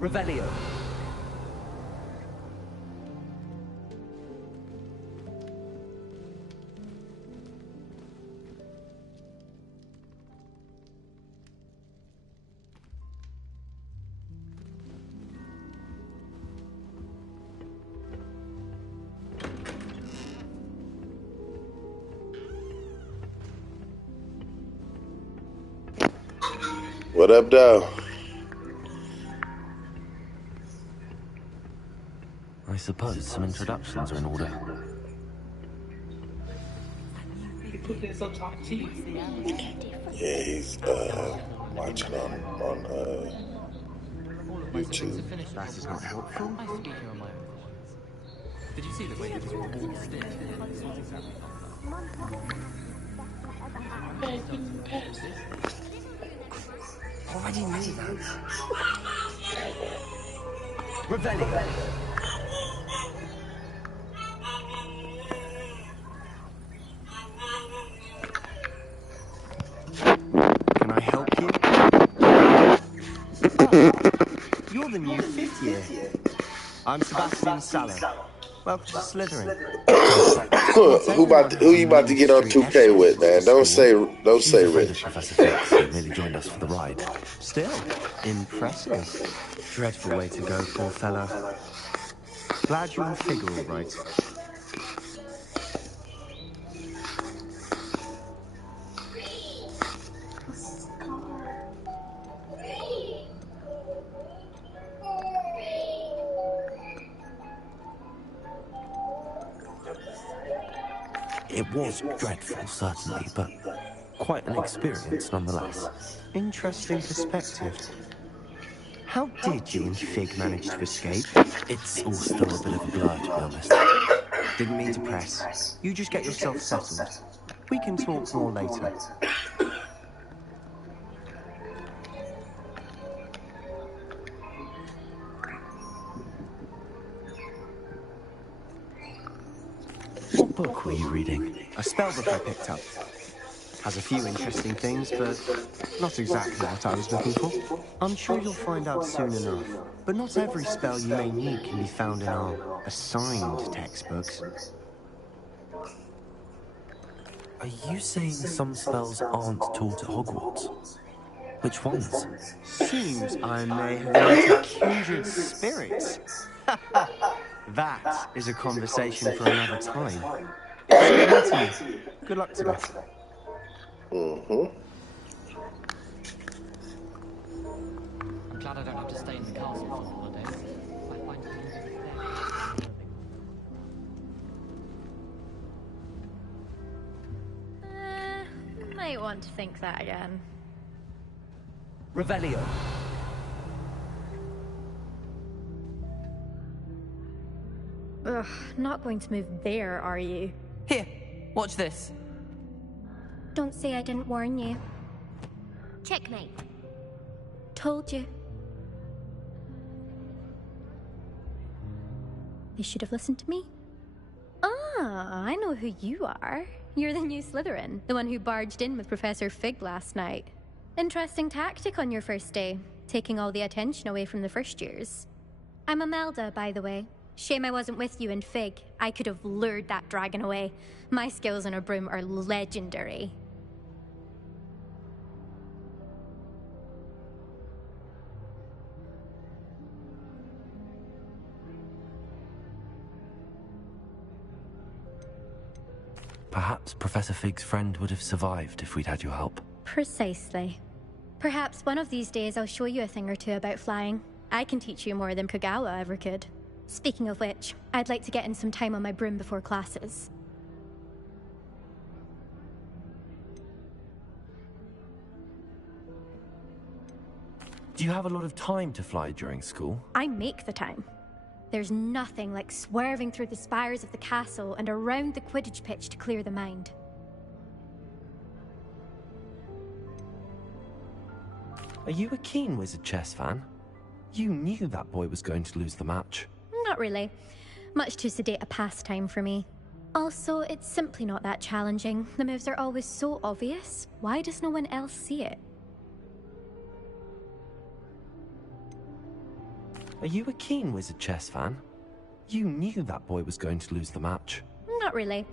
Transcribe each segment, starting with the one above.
Revelio. What up, though? I suppose some introductions are in order. Yeah, he's watching on YouTube. That is not helpful. Did you see the way he was all stiff? Already knew that. Revelio. Can I help you? You're the new fifth year. I'm Sebastian Sallow. Welcome to Slytherin. Who you about to get on 2K with, man? Don't say Rich. Professor Fix, who merely joined us for the ride. Still, impressive. Dreadful way to go, poor fellow. Glad you're in figure all right. It was dreadful, certainly, but quite an experience nonetheless. Interesting perspective. How did you and Fig manage to escape? It's all still a bit of a blur, to be honest. Didn't mean to press. You just get yourself settled. We can talk more later. What book were you reading? A spell book I picked up. Has a few interesting things, but not exactly what I was looking for. I'm sure you'll find out soon enough. But not every spell you may need can be found in our assigned textbooks. Are you saying some spells aren't taught at Hogwarts? Which ones? Seems I may have met kindred spirits. That is a conversation for another time. It's good meeting you. Good luck today. Mm-hmm. I'm glad I don't have to stay in the castle for holidays. I find it easy to stay. Might want to think that again. Revelio. Ugh, not going to move there, are you? Here, watch this. Don't say I didn't warn you. Checkmate. Told you. You should have listened to me. Ah, I know who you are. You're the new Slytherin, the one who barged in with Professor Fig last night. Interesting tactic on your first day, taking all the attention away from the first years. I'm Imelda, by the way. Shame I wasn't with you in Fig. I could have lured that dragon away. My skills on a broom are legendary. Perhaps Professor Fig's friend would have survived if we'd had your help. Precisely. Perhaps one of these days I'll show you a thing or two about flying. I can teach you more than Kogawa ever could. Speaking of which, I'd like to get in some time on my broom before classes. Do you have a lot of time to fly during school? I make the time. There's nothing like swerving through the spires of the castle and around the Quidditch pitch to clear the mind. Are you a keen Wizard chess fan? You knew that boy was going to lose the match. Not really. Much too sedate a pastime for me. Also, it's simply not that challenging. The moves are always so obvious. Why does no one else see it? Are you a keen Wizard chess fan? You knew that boy was going to lose the match. Not really.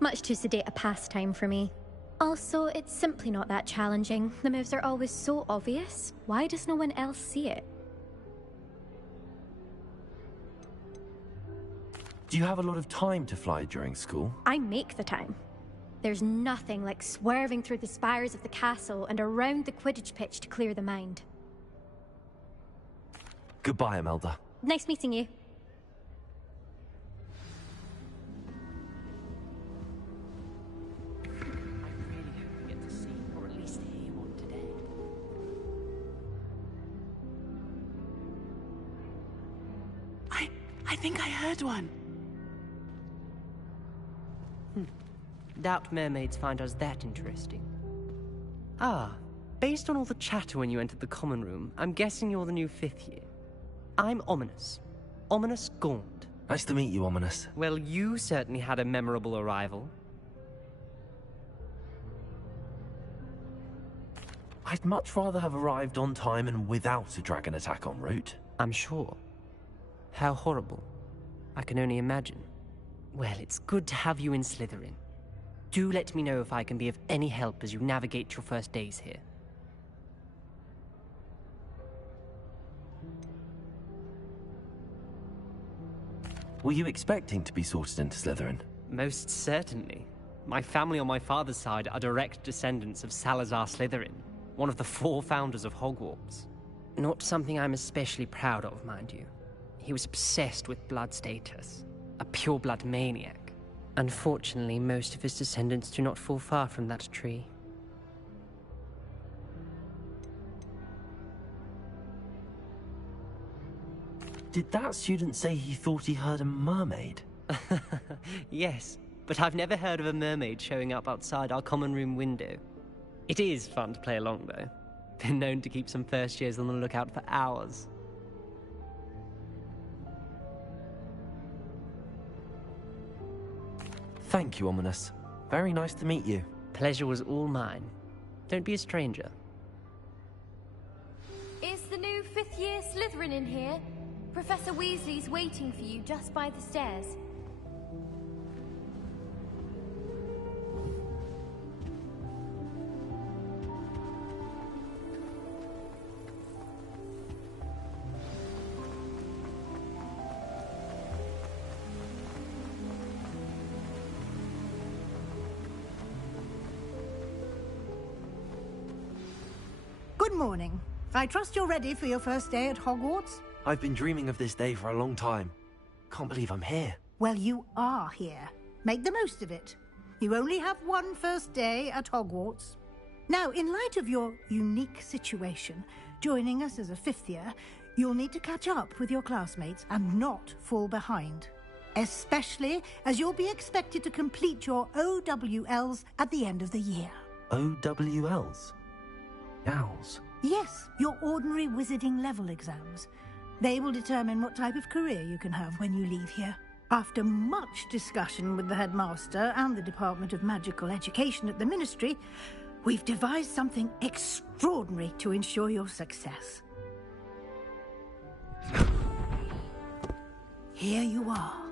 Much too sedate a pastime for me. Also, it's simply not that challenging. The moves are always so obvious. Why does no one else see it? Do you have a lot of time to fly during school? I make the time. There's nothing like swerving through the spires of the castle and around the Quidditch pitch to clear the mind. Goodbye, Imelda. Nice meeting you. I really hope we get to see, or at least hear one today. I think I heard one. Doubt mermaids find us that interesting. Ah, based on all the chatter when you entered the common room, I'm guessing you're the new 5th year. I'm Ominous. Ominous Gaunt. Nice to meet you, Ominous. Well, you certainly had a memorable arrival. I'd much rather have arrived on time and without a dragon attack en route. I'm sure. How horrible. I can only imagine. Well, it's good to have you in Slytherin. Do let me know if I can be of any help as you navigate your first days here. Were you expecting to be sorted into Slytherin? Most certainly. My family on my father's side are direct descendants of Salazar Slytherin, one of the 4 founders of Hogwarts. Not something I'm especially proud of, mind you. He was obsessed with blood status, a pure-blood maniac. Unfortunately, most of his descendants do not fall far from that tree. Did that student say he thought he heard a mermaid? Yes, but I've never heard of a mermaid showing up outside our common room window. It is fun to play along, though. Been known to keep some first years on the lookout for hours. Thank you, Ominous. Very nice to meet you. Pleasure was all mine. Don't be a stranger. Is the new 5th year Slytherin in here? Professor Weasley's waiting for you just by the stairs. Good morning. I trust you're ready for your first day at Hogwarts? I've been dreaming of this day for a long time. Can't believe I'm here. Well, you are here. Make the most of it. You only have one first day at Hogwarts. Now, in light of your unique situation, joining us as a 5th year, you'll need to catch up with your classmates and not fall behind. Especially as you'll be expected to complete your OWLs at the end of the year. OWLs? Owls? Yes, your ordinary wizarding level exams. They will determine what type of career you can have when you leave here. After much discussion with the headmaster and the Department of Magical Education at the Ministry, we've devised something extraordinary to ensure your success. Here you are.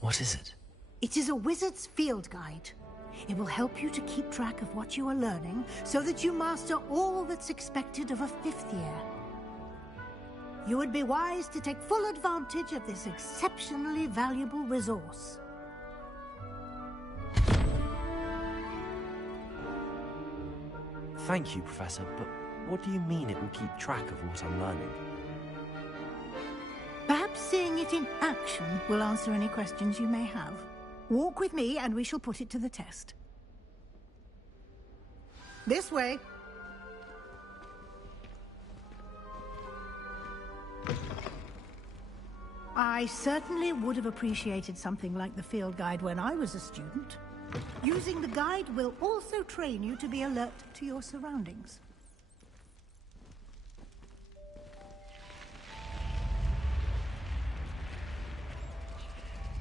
What is it? It is a wizard's field guide. It will help you to keep track of what you are learning so that you master all that's expected of a 5th year. You would be wise to take full advantage of this exceptionally valuable resource. Thank you, Professor, but what do you mean it will keep track of what I'm learning? Perhaps seeing it in action will answer any questions you may have. Walk with me and we shall put it to the test. This way. I certainly would have appreciated something like the field guide when I was a student. Using the guide will also train you to be alert to your surroundings.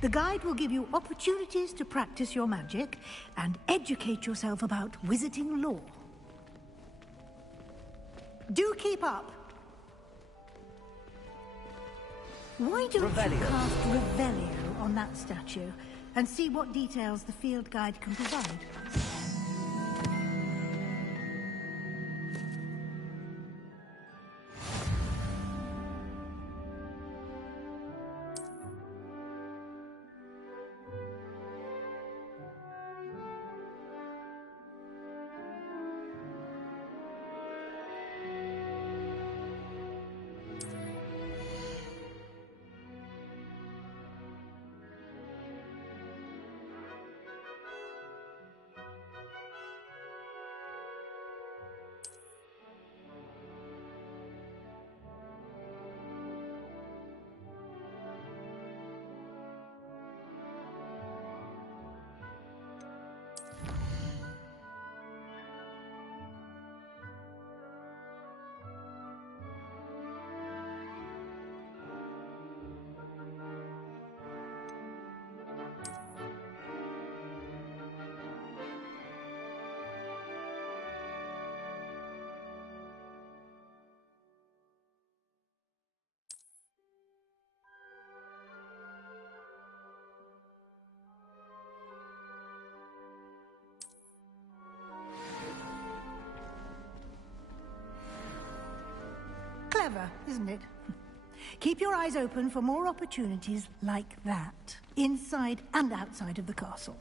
The guide will give you opportunities to practice your magic and educate yourself about wizarding lore. Do keep up! Why don't you cast Revelio on that statue and see what details the field guide can provide? Clever, isn't it? Keep your eyes open for more opportunities like that, inside and outside of the castle.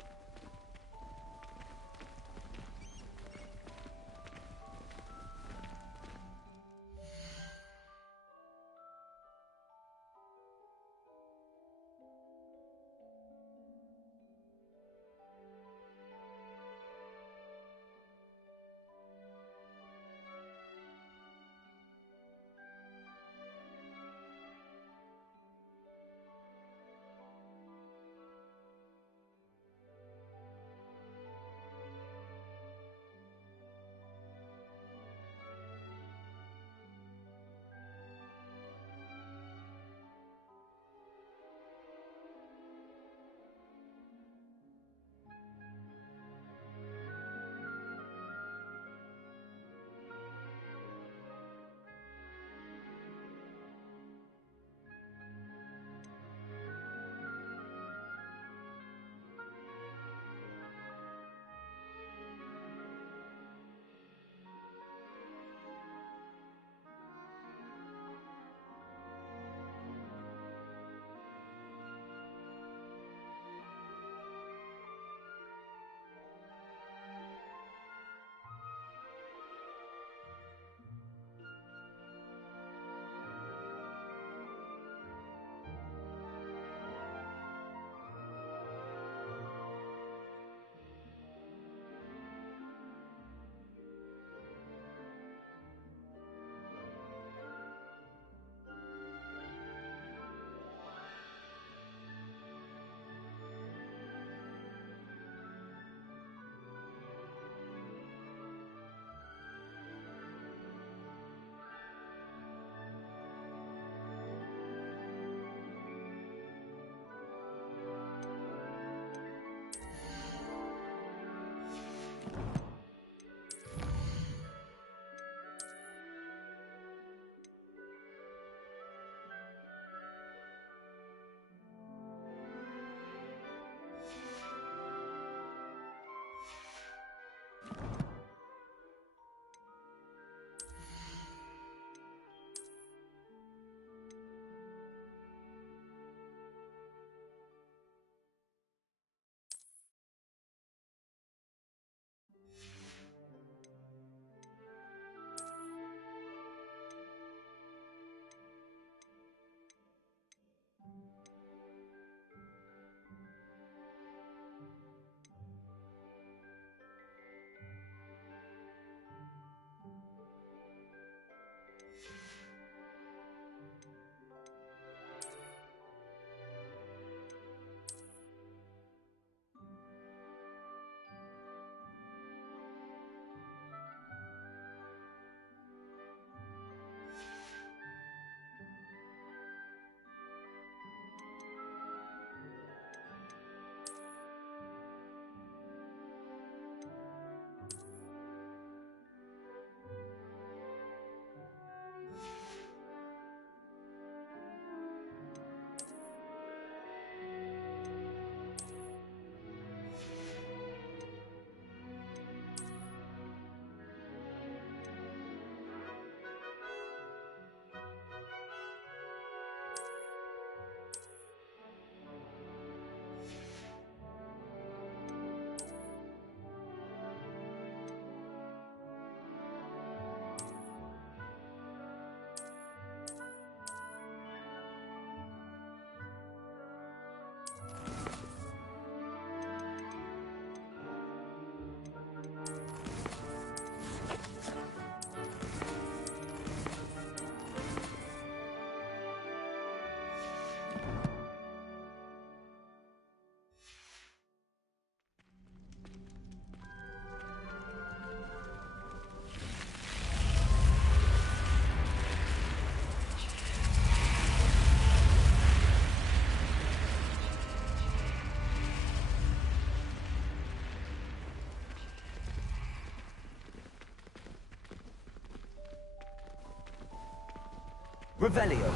Revelio.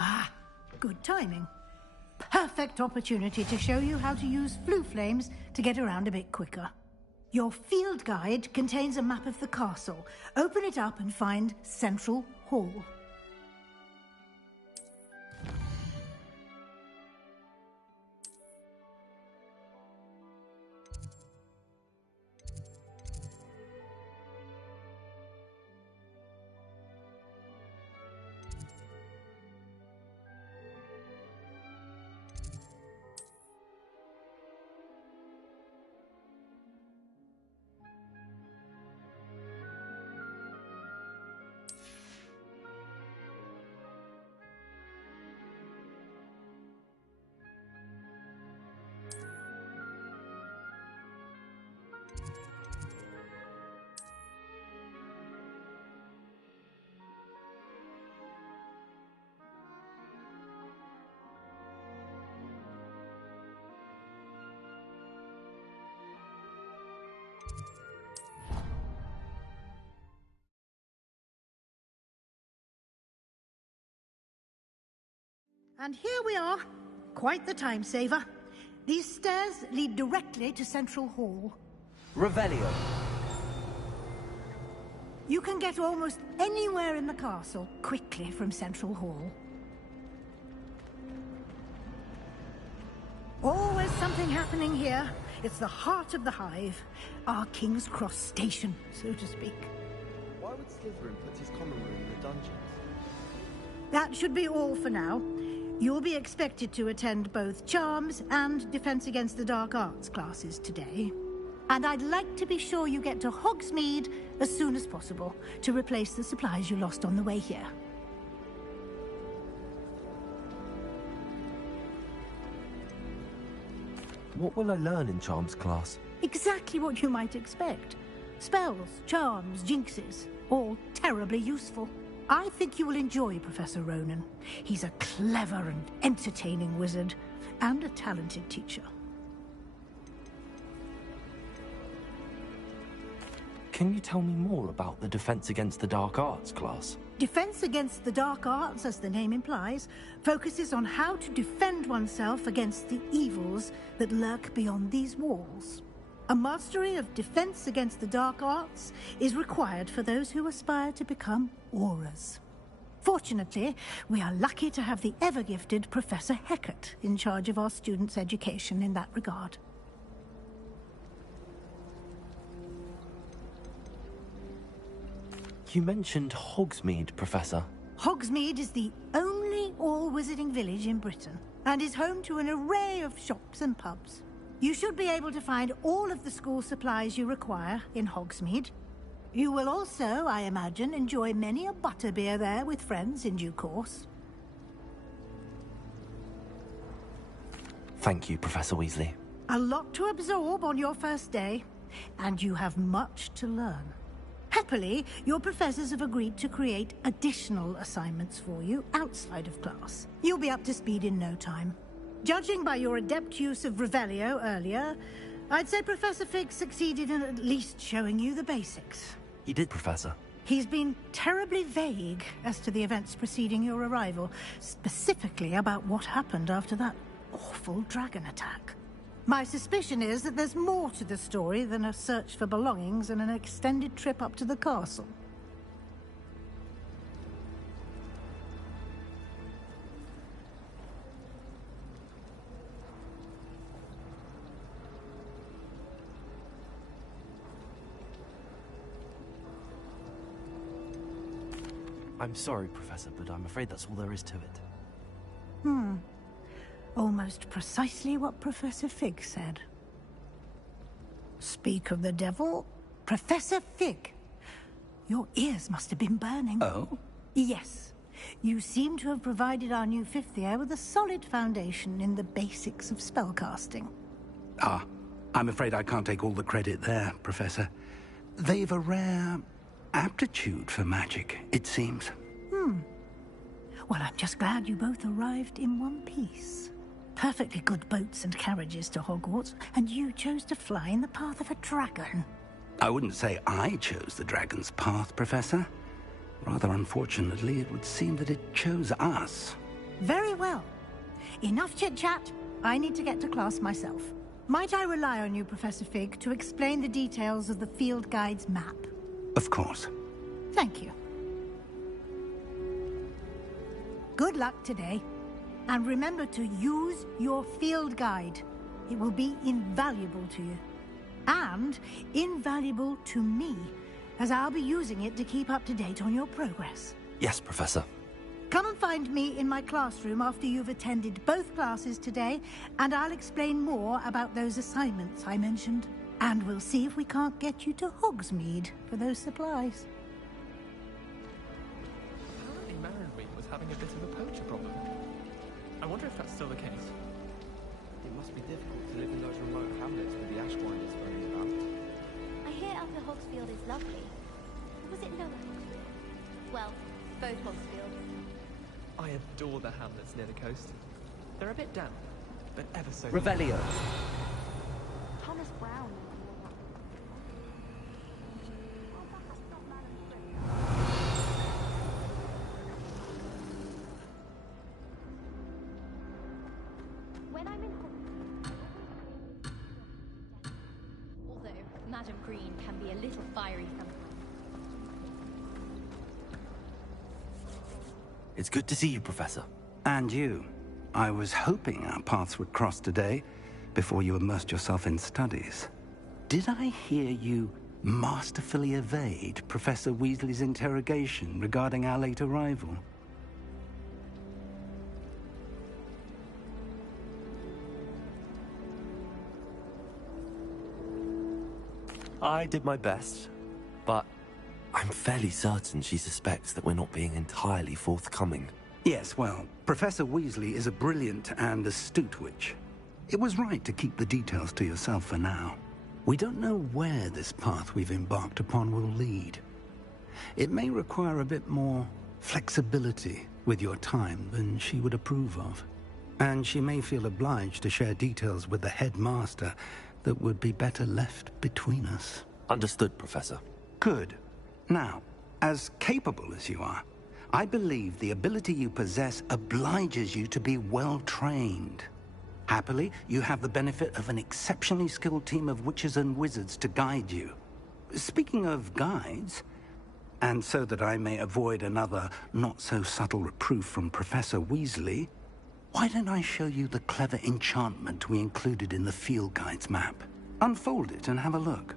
Ah, good timing. Perfect opportunity to show you how to use flue flames to get around a bit quicker. Your field guide contains a map of the castle. Open it up and find Central Hall. And here we are. Quite the time saver. These stairs lead directly to Central Hall. Revelio. You can get almost anywhere in the castle quickly from Central Hall. Always something happening here. It's the heart of the Hive. Our King's Cross station, so to speak. Why would Slytherin put his common room in the dungeons? That should be all for now. You'll be expected to attend both Charms and Defense Against the Dark Arts classes today. And I'd like to be sure you get to Hogsmeade as soon as possible to replace the supplies you lost on the way here. What will I learn in Charms class? Exactly what you might expect. Spells, charms, jinxes, all terribly useful. I think you will enjoy Professor Ronan. He's a clever and entertaining wizard, and a talented teacher. Can you tell me more about the Defense Against the Dark Arts class? Defense Against the Dark Arts, as the name implies, focuses on how to defend oneself against the evils that lurk beyond these walls. A mastery of Defense Against the Dark Arts is required for those who aspire to become Aurors. Fortunately, we are lucky to have the ever-gifted Professor Hecat in charge of our students' education in that regard. You mentioned Hogsmeade, Professor. Hogsmeade is the only all-wizarding village in Britain, and is home to an array of shops and pubs. You should be able to find all of the school supplies you require in Hogsmeade. You will also, I imagine, enjoy many a butterbeer there with friends in due course. Thank you, Professor Weasley. A lot to absorb on your first day, and you have much to learn. Happily, your professors have agreed to create additional assignments for you outside of class. You'll be up to speed in no time. Judging by your adept use of Revelio earlier, I'd say Professor Fig succeeded in at least showing you the basics. He did, Professor. He's been terribly vague as to the events preceding your arrival, specifically about what happened after that awful dragon attack. My suspicion is that there's more to the story than a search for belongings and an extended trip up to the castle. I'm sorry, Professor, but I'm afraid that's all there is to it. Almost precisely what Professor Fig said. Speak of the devil, Professor Fig. Your ears must have been burning. Oh? Yes. You seem to have provided our new fifth year with a solid foundation in the basics of spellcasting. Ah, I'm afraid I can't take all the credit there, Professor. They've a rare aptitude for magic, it seems. Well, I'm just glad you both arrived in one piece. Perfectly good boats and carriages to Hogwarts, and you chose to fly in the path of a dragon. I wouldn't say I chose the dragon's path, Professor. Rather unfortunately, it would seem that it chose us. Very well. Enough chit-chat. I need to get to class myself. Might I rely on you, Professor Fig, to explain the details of the field guide's map? Of course. Thank you. Good luck today. And remember to use your field guide. It will be invaluable to you. And invaluable to me, as I'll be using it to keep up to date on your progress. Yes, Professor. Come and find me in my classroom after you've attended both classes today, and I'll explain more about those assignments I mentioned. And we'll see if we can't get you to Hogsmeade for those supplies. Apparently Marronweed was having a bit of a poacher problem. I wonder if that's still the case. It must be difficult to live in those remote hamlets with the Ashwinders roaming about. I hear Upper Hogsfield is lovely. Or was it Lower Hogsfield? Well, both Hogsfields. I adore the hamlets near the coast. They're a bit damp, but ever so... Revelio. Thomas Brown. When I'm in although Madam Green can be a little fiery sometimes. It's good to see you, Professor. And you. I was hoping our paths would cross today, before you immersed yourself in studies. Did I hear you masterfully evade Professor Weasley's interrogation regarding our late arrival? I did my best, but I'm fairly certain she suspects that we're not being entirely forthcoming. Yes, well, Professor Weasley is a brilliant and astute witch. It was right to keep the details to yourself for now. We don't know where this path we've embarked upon will lead. It may require a bit more flexibility with your time than she would approve of. And she may feel obliged to share details with the headmaster that would be better left between us. Understood, Professor. Good. Now, as capable as you are, I believe the ability you possess obliges you to be well-trained. Happily, you have the benefit of an exceptionally skilled team of witches and wizards to guide you. Speaking of guides, and so that I may avoid another not-so-subtle reproof from Professor Weasley, why don't I show you the clever enchantment we included in the field guide's map? Unfold it and have a look.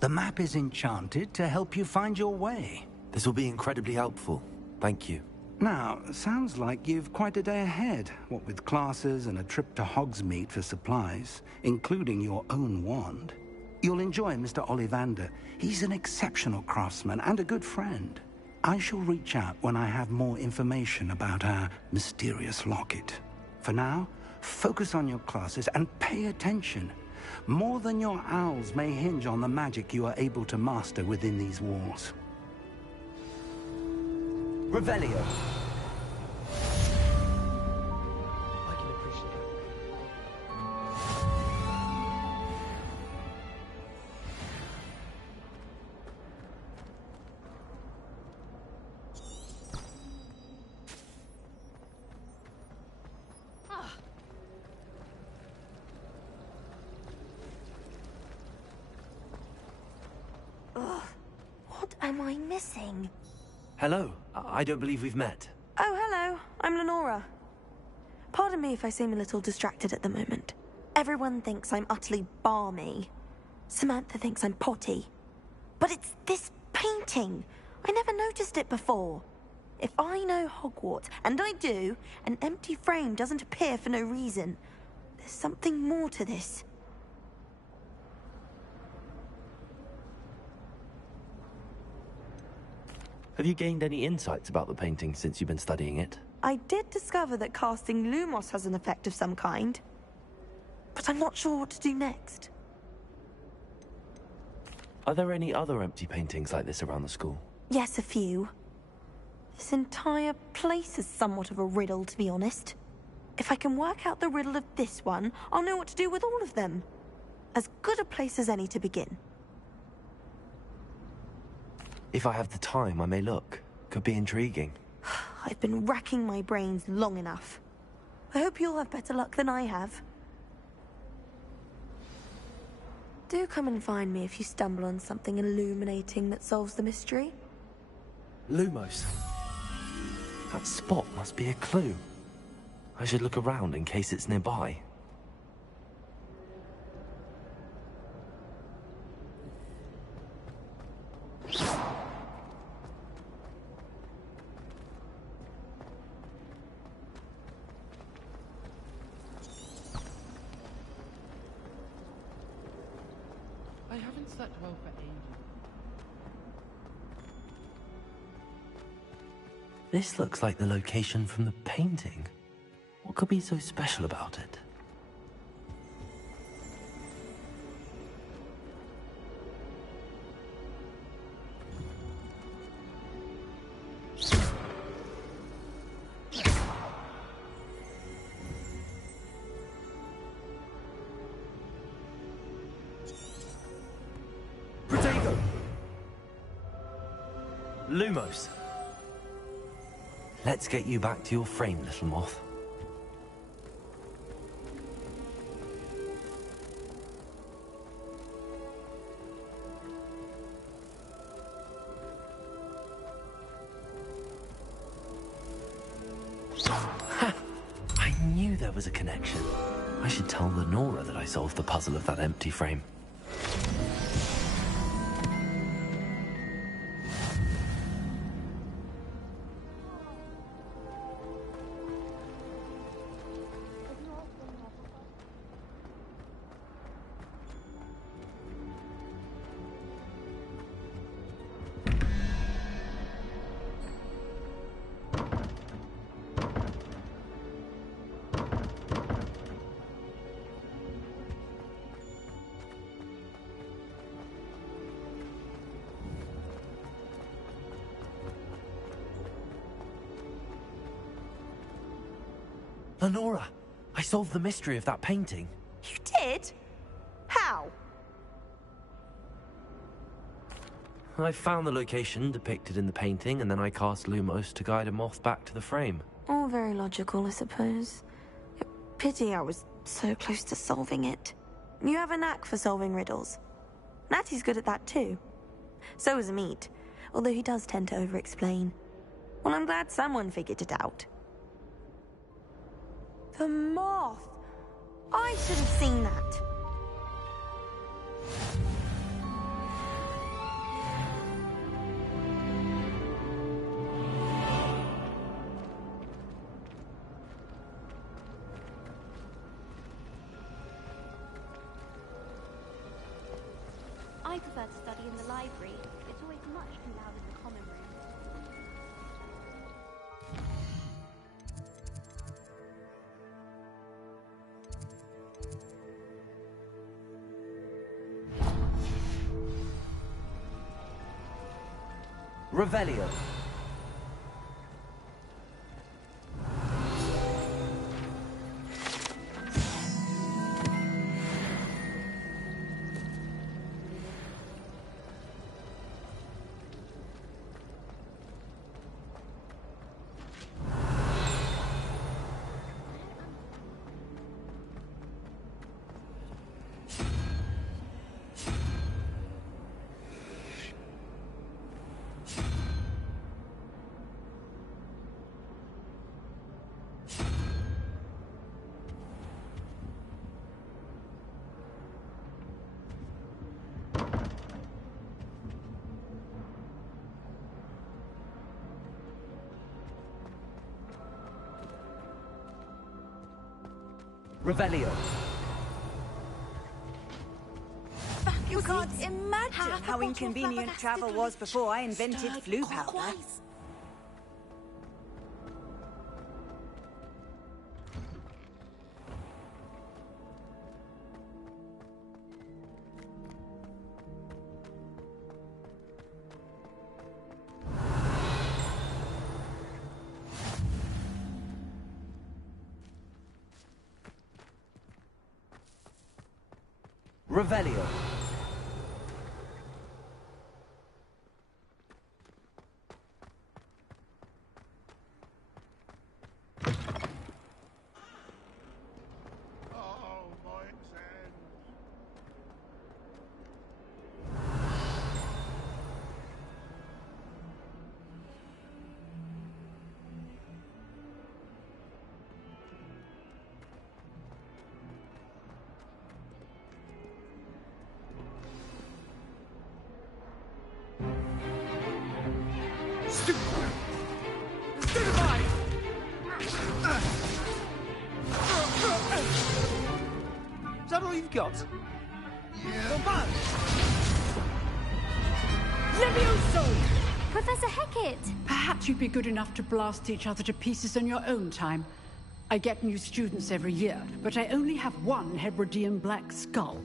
The map is enchanted to help you find your way. This will be incredibly helpful. Thank you. Now, sounds like you've quite a day ahead, what with classes and a trip to Hogsmeade for supplies, including your own wand. You'll enjoy Mr. Ollivander. He's an exceptional craftsman and a good friend. I shall reach out when I have more information about our mysterious locket. For now, focus on your classes and pay attention. More than your owls may hinge on the magic you are able to master within these walls. Revelio. I can appreciate it. Ugh. What am I missing? Hello. I don't believe we've met. Oh, hello. I'm Lenora. Pardon me if I seem a little distracted at the moment. Everyone thinks I'm utterly balmy. Samantha thinks I'm potty. But it's this painting. I never noticed it before. If I know Hogwarts, and I do, an empty frame doesn't appear for no reason. There's something more to this. Have you gained any insights about the painting since you've been studying it? I did discover that casting Lumos has an effect of some kind. But I'm not sure what to do next. Are there any other empty paintings like this around the school? Yes, a few. This entire place is somewhat of a riddle, to be honest. If I can work out the riddle of this one, I'll know what to do with all of them. As good a place as any to begin. If I have the time, I may look. Could be intriguing. I've been racking my brains long enough. I hope you'll have better luck than I have. Do come and find me if you stumble on something illuminating that solves the mystery. Lumos. That spot must be a clue. I should look around in case it's nearby. I haven't slept well for ages. This looks like the location from the painting. What could be so special about it? Protego! Lumos. Let's get you back to your frame, little moth. Ha! I knew there was a connection. I should tell Lenora that I solved the puzzle of that empty frame. Lenora, I solved the mystery of that painting. You did? How? I found the location depicted in the painting, and then I cast Lumos to guide a moth back to the frame. All very logical, I suppose. Pity I was so close to solving it. You have a knack for solving riddles. Natty's good at that too. So is Amit, although he does tend to over-explain. Well, I'm glad someone figured it out. The moth! I should have seen that. prefer to study in the library. It's always much too loud in the common room. Revelio. Revelio. You can't imagine how inconvenient travel was before I invented flu powder. Revelio. Is that all you've got? Yeah. Levioso! Professor Hecat! Perhaps you'd be good enough to blast each other to pieces in your own time. I get new students every year, but I only have one Hebridean black skull.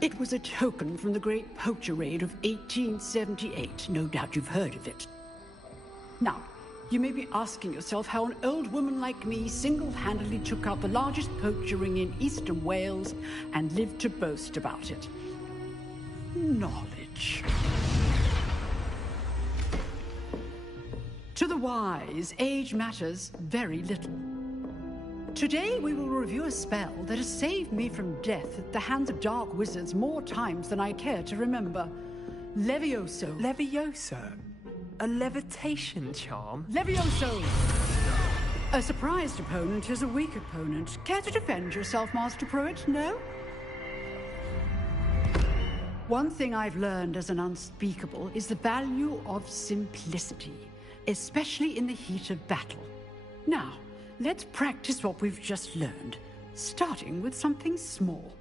It was a token from the Great Poacher Raid of 1878. No doubt you've heard of it. Now, you may be asking yourself how an old woman like me single-handedly took out the largest poacher ring in eastern Wales and lived to boast about it. Knowledge. To the wise, age matters very little. Today we will review a spell that has saved me from death at the hands of dark wizards more times than I care to remember. Levioso. Levioso? A levitation charm? Levioso! A surprised opponent is a weak opponent. Care to defend yourself, Master Pruitt? No? One thing I've learned as an unspeakable is the value of simplicity, especially in the heat of battle. Now, let's practice what we've just learned, starting with something small.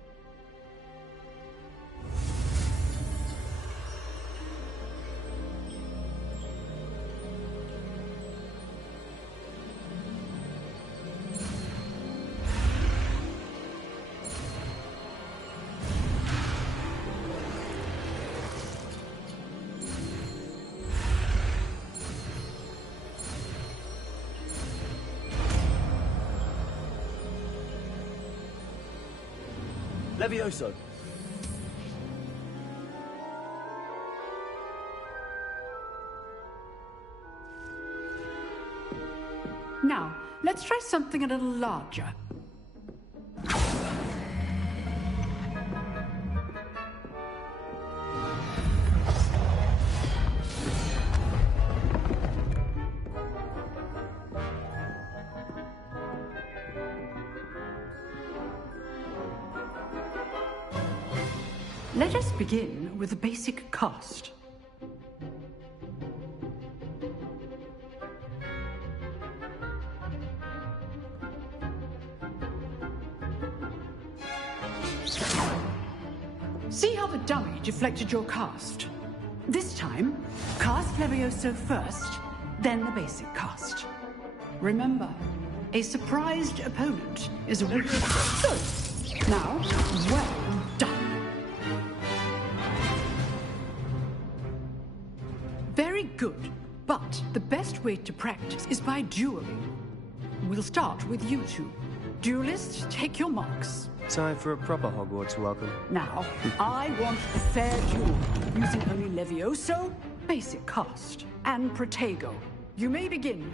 Levioso. Now, let's try something a little larger. Let us begin with the basic cast. See how the dummy deflected your cast? This time, cast Levioso first, then the basic cast. Remember, a surprised opponent is a weak. Good. Now, well done. Very good, but the best way to practice is by dueling. We'll start with you two. Duelists, take your marks. Time for a proper Hogwarts welcome. Now, I want a fair duel, using only Levioso, basic cast, and Protego. You may begin.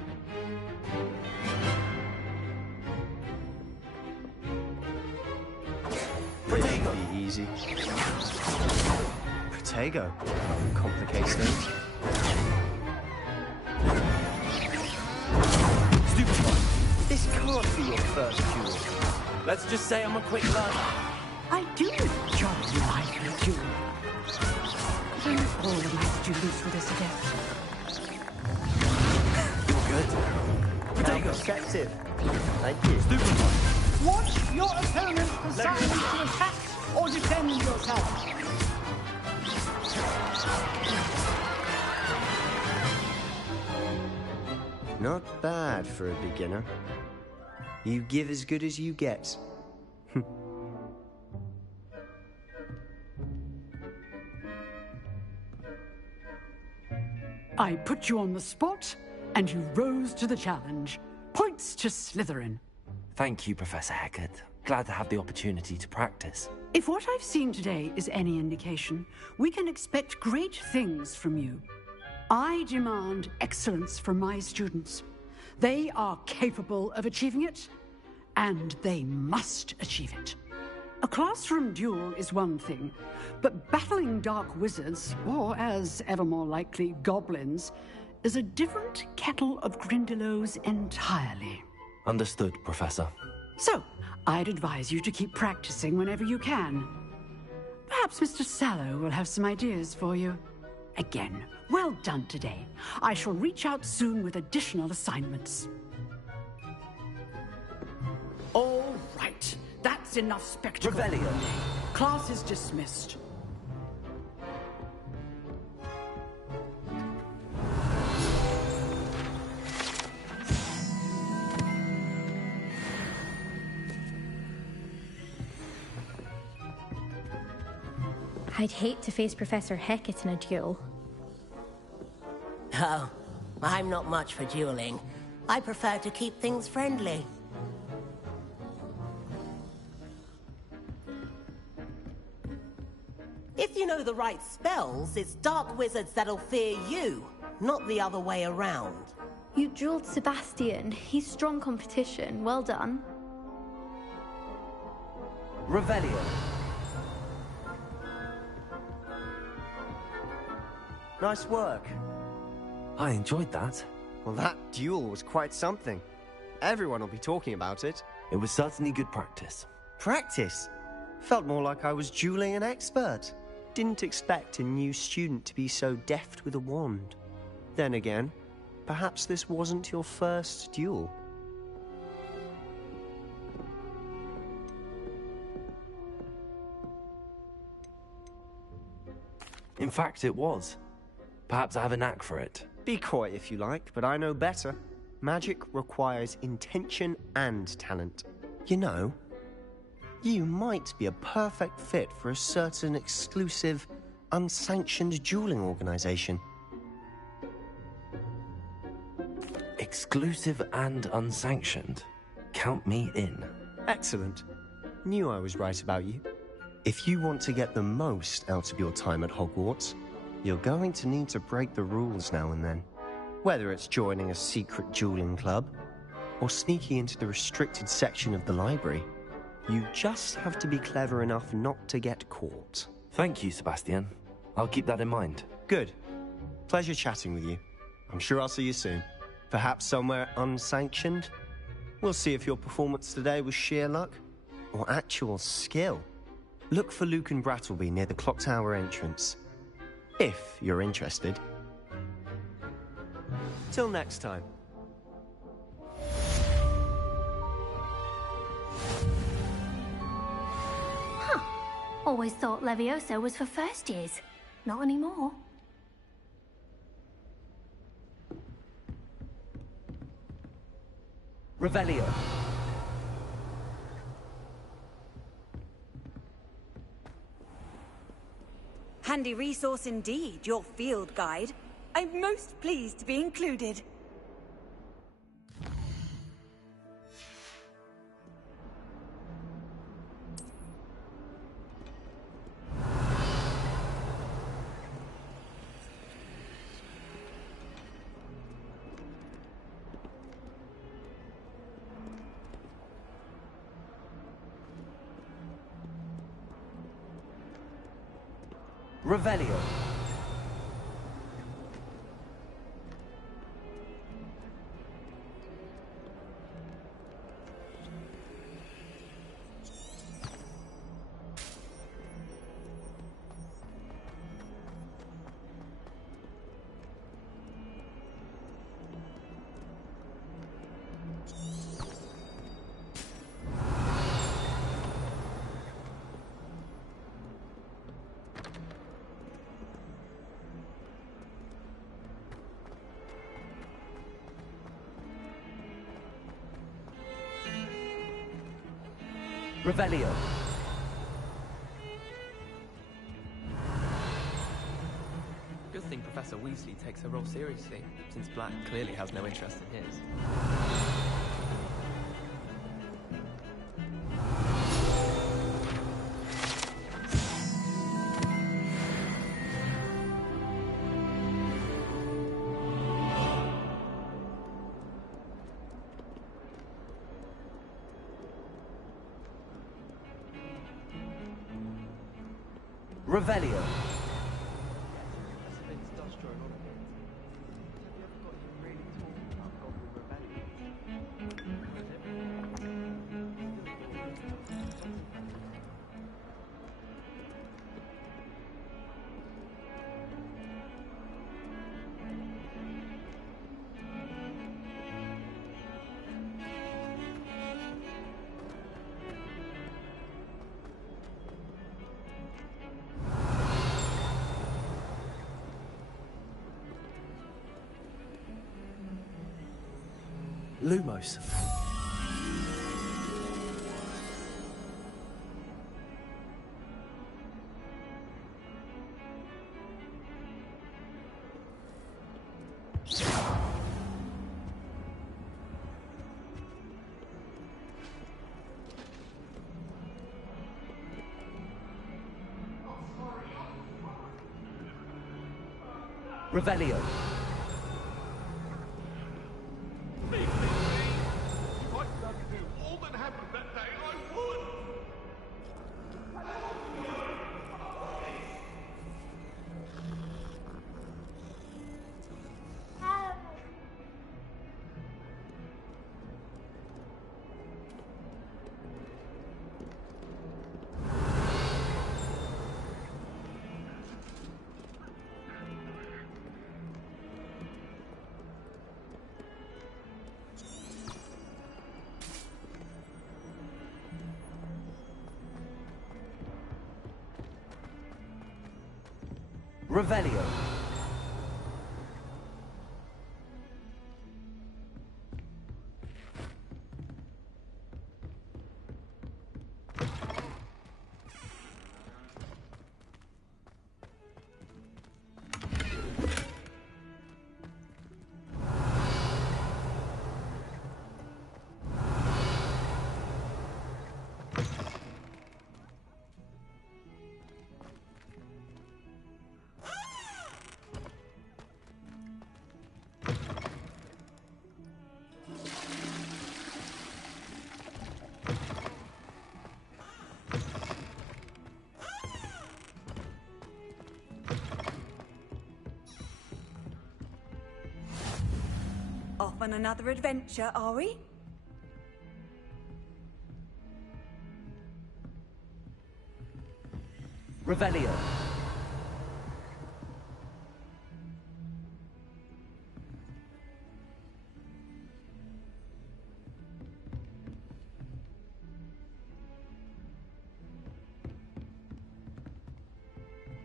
Protego. Be easy. Protego. Complicates things. Stupid. This can't be your first duel. Let's just say I'm a quick learner. I do enjoy lively duel. Don't all of my students with this adept. You're good. Protego. Effective. Thank you. Stupid. Want your opponent assigned to attack or defend yourself? Not bad for a beginner. You give as good as you get. I put you on the spot, and you rose to the challenge. Points to Slytherin. Thank you, Professor Hagrid. Glad to have the opportunity to practice. If what I've seen today is any indication, we can expect great things from you. I demand excellence from my students. They are capable of achieving it, and they must achieve it. A classroom duel is one thing, but battling dark wizards, or as ever more likely, goblins, is a different kettle of Grindylows entirely. Understood, Professor. So, I'd advise you to keep practicing whenever you can. Perhaps Mr. Sallow will have some ideas for you. Again, well done today. I shall reach out soon with additional assignments. All right, that's enough spectacle. Revelio. Class is dismissed. I'd hate to face Professor Hecat in a duel. Oh, I'm not much for dueling. I prefer to keep things friendly. If you know the right spells, it's dark wizards that'll fear you, not the other way around. You dueled Sebastian. He's strong competition. Well done. Revelio. Nice work. I enjoyed that. Well, that duel was quite something. Everyone will be talking about it. It was certainly good practice. Practice? Felt more like I was dueling an expert. Didn't expect a new student to be so deft with a wand. Then again, perhaps this wasn't your first duel. In fact, it was. Perhaps I have a knack for it. Be coy if you like, but I know better. Magic requires intention and talent. You know, you might be a perfect fit for a certain exclusive, unsanctioned dueling organization. Exclusive and unsanctioned. Count me in. Excellent. Knew I was right about you. If you want to get the most out of your time at Hogwarts, you're going to need to break the rules now and then. Whether it's joining a secret dueling club, or sneaking into the restricted section of the library, you just have to be clever enough not to get caught. Thank you, Sebastian. I'll keep that in mind. Good. Pleasure chatting with you. I'm sure I'll see you soon. Perhaps somewhere unsanctioned? We'll see if your performance today was sheer luck, or actual skill. Look for Luke and Brattleby near the clock tower entrance. If you're interested. Till next time. Always thought Levioso was for first years. Not anymore. Revelio. Handy resource indeed, your field guide. I'm most pleased to be included. Revelio. Revelio. Good thing Professor Weasley takes her role seriously, since Black clearly has no interest in his. Revelio. Lumos. Revelio. Revelio. Off on another adventure, are we? Revelio.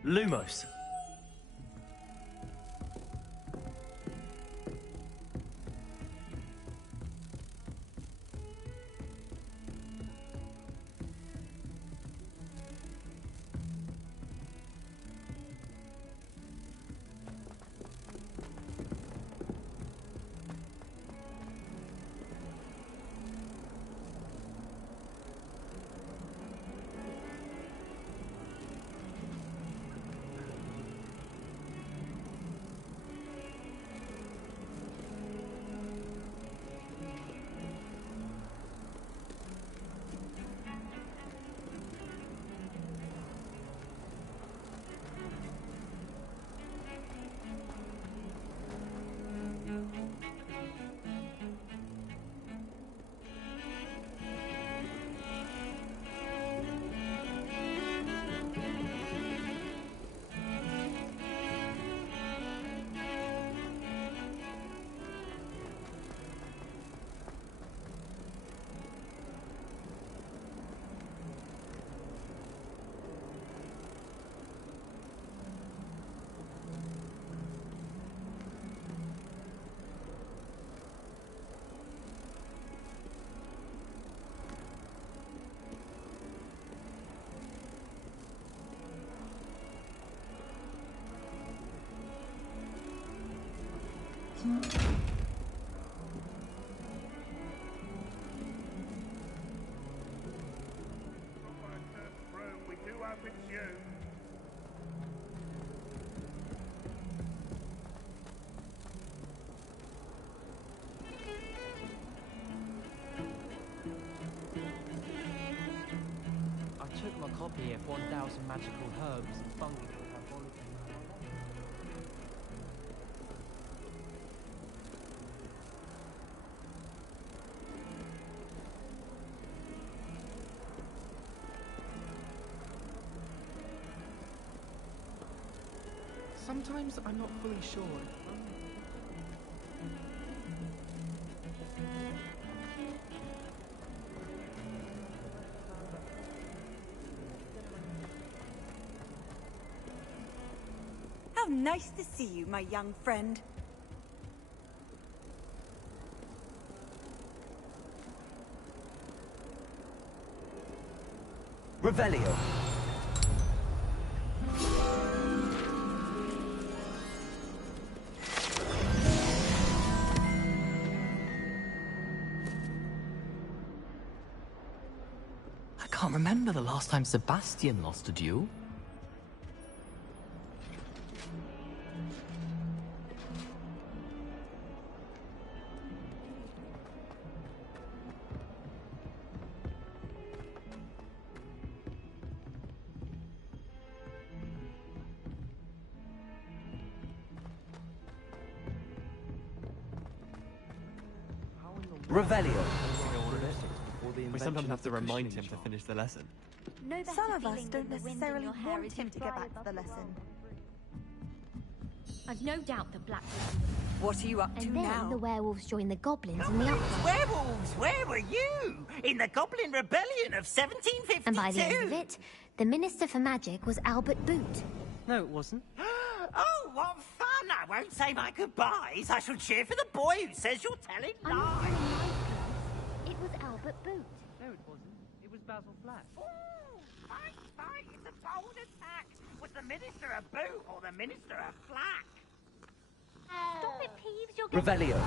Lumos. We do hope it's you. I took my copy of 1,000 Magical Herbs and Fungi. Sometimes I'm not fully sure. How nice to see you, my young friend. Revelio. I can't remember the last time Sebastian lost a duel. Revelio. We sometimes have to remind him to finish the lesson. No, some of us don't necessarily want him to get back to the lesson. I've no doubt the Black. What are you up to And then now? the werewolves joined the goblins in the uprising. Werewolves, where were you? In the Goblin Rebellion of 1752? And by the end of it, the Minister for Magic was Albert Boot. No, it wasn't. Oh, what fun! I won't say my goodbyes. I shall cheer for the boy who says you're telling lies. It was Albert Boot. No, it wasn't. It was Basil Flat. Fight, fight! It's a bold attack! Was the Minister a boot or the Minister a flack? Stop it, Peeves, you're Revelio.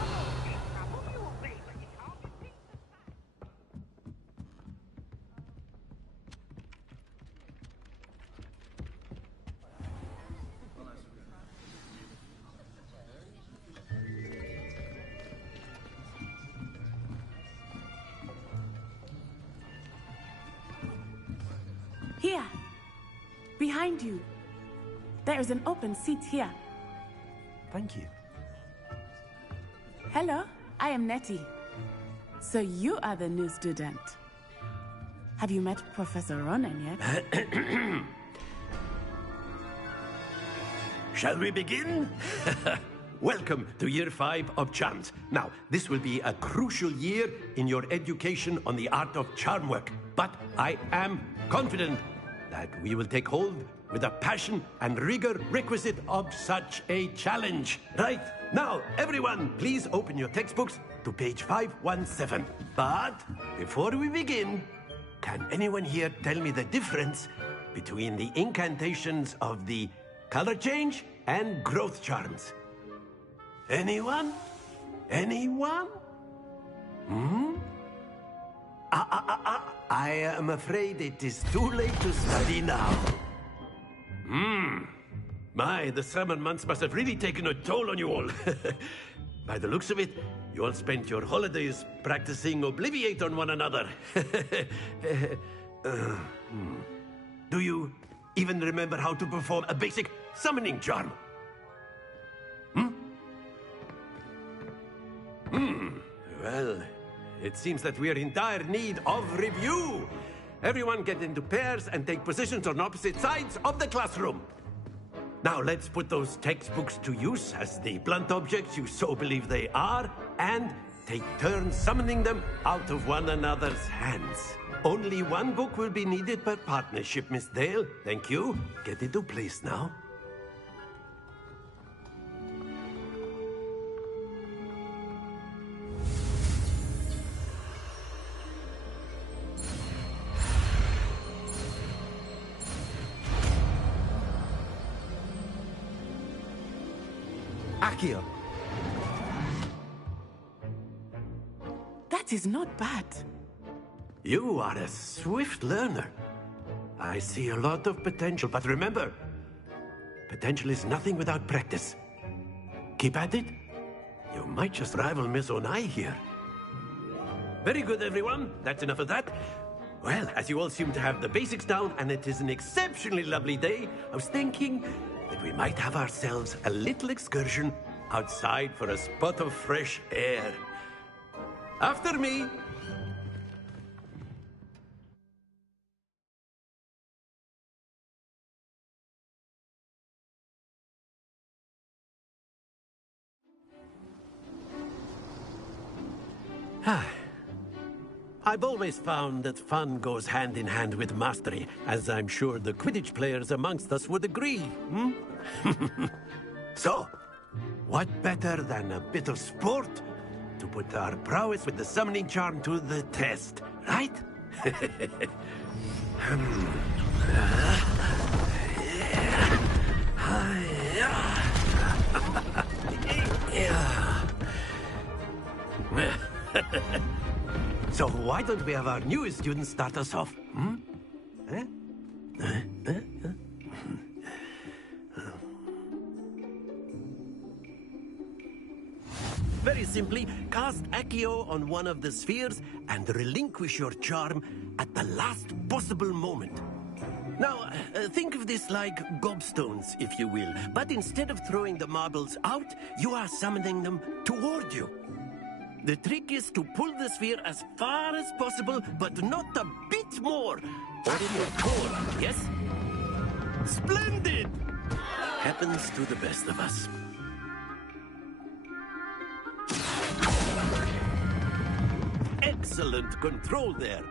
Here. Behind you. There is an open seat here. Thank you. Hello, I am Nettie. So you are the new student. Have you met Professor Ronan yet? Shall we begin? Welcome to Year 5 of Charms. Now, this will be a crucial year in your education on the art of charm work. But I am confident that we will take hold with the passion and rigor requisite of such a challenge. Right, now, everyone, please open your textbooks to page 517. But before we begin, can anyone here tell me the difference between the incantations of the color change and growth charms? Anyone? Anyone? I am afraid it is too late to study now. My, the summer months must have really taken a toll on you all. By the looks of it, you all spent your holidays practicing Obliviate on one another. Do you even remember how to perform a basic summoning charm? Well, it seems that we are in dire need of review. Everyone get into pairs and take positions on opposite sides of the classroom. Now let's put those textbooks to use as the blunt objects you so believe they are, and take turns summoning them out of one another's hands. Only one book will be needed per partnership, Miss Dale. Thank you. Get into place now. Accio. That is not bad. You are a swift learner. I see a lot of potential, but remember, potential is nothing without practice. Keep at it. You might just rival Miss Onai here. Very good, everyone. That's enough of that. Well, as you all seem to have the basics down, and it is an exceptionally lovely day, I was thinking that we might have ourselves a little excursion outside for a spot of fresh air. After me. I've always found that fun goes hand in hand with mastery, as I'm sure the Quidditch players amongst us would agree. So, what better than a bit of sport to put our prowess with the summoning charm to the test, right? So why don't we have our newest student start us off? Very simply, cast Accio on one of the spheres and relinquish your charm at the last possible moment. Now, think of this like gobstones, if you will. But instead of throwing the marbles out, you are summoning them toward you. The trick is to pull the sphere as far as possible, but not a bit more. Or in your core, yes? Splendid! Happens to the best of us. Excellent control there.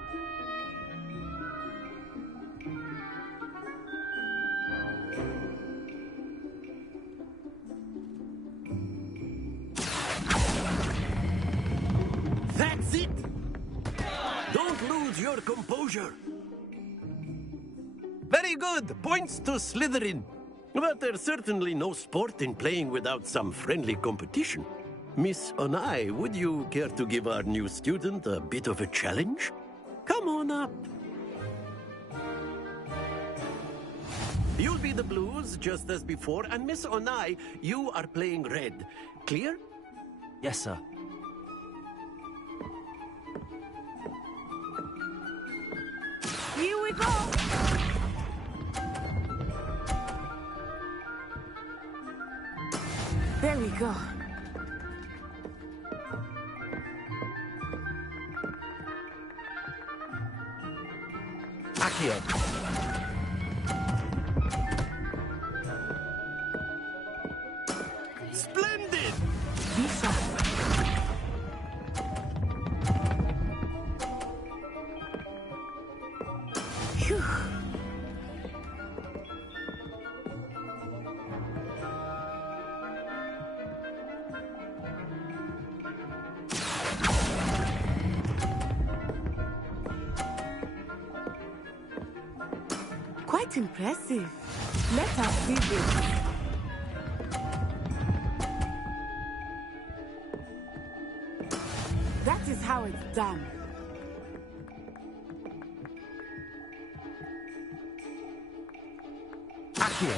That's it! Don't lose your composure. Very good. Points to Slytherin. But there's certainly no sport in playing without some friendly competition. Miss Onai, would you care to give our new student a bit of a challenge? Come on up. You'll be the blues, just as before, and Miss Onai, you are playing red. Clear? Yes, sir. Here we go! There we go. Accio. Splendid! Visa. Quite impressive. Let us see this. That is how it's done. Accio.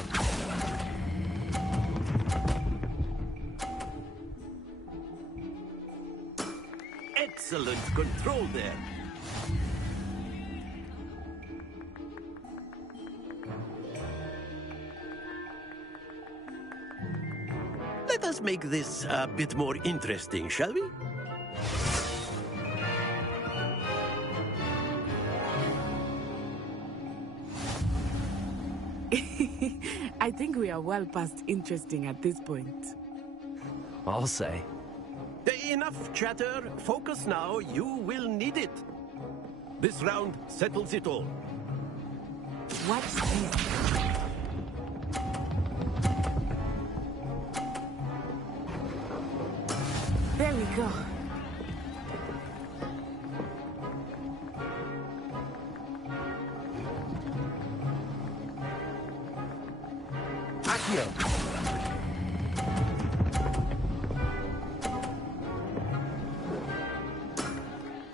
Excellent control there. Let us make this a bit more interesting, shall we? I think we are well past interesting at this point. I'll say. Enough chatter. Focus now. You will need it. This round settles it all. What's this? There we go. Accio.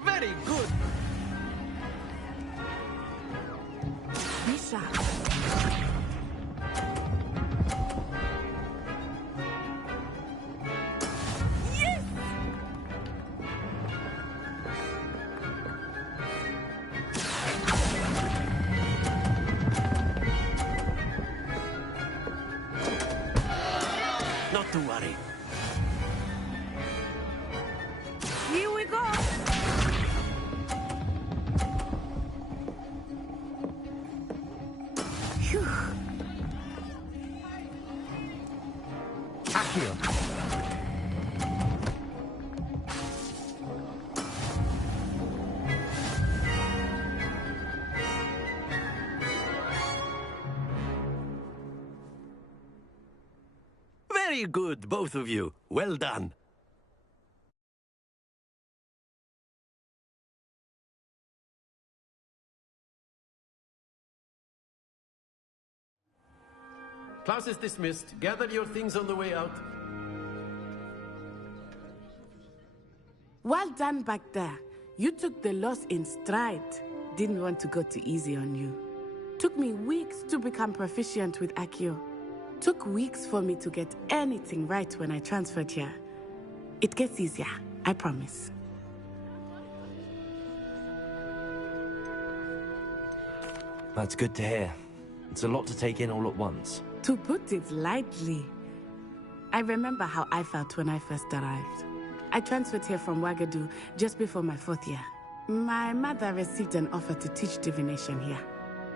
Very good. Lisa. Yes! Not to worry. Here we go. Phew. Accio. Very good, both of you. Well done. Class is dismissed. Gather your things on the way out. Well done back there. You took the loss in stride. Didn't want to go too easy on you. Took me weeks to become proficient with Accio. Took weeks for me to get anything right when I transferred here. It gets easier, I promise. That's good to hear. It's a lot to take in all at once. To put it lightly, I remember how I felt when I first arrived. I transferred here from Wagadu just before my 4th year. My mother received an offer to teach divination here.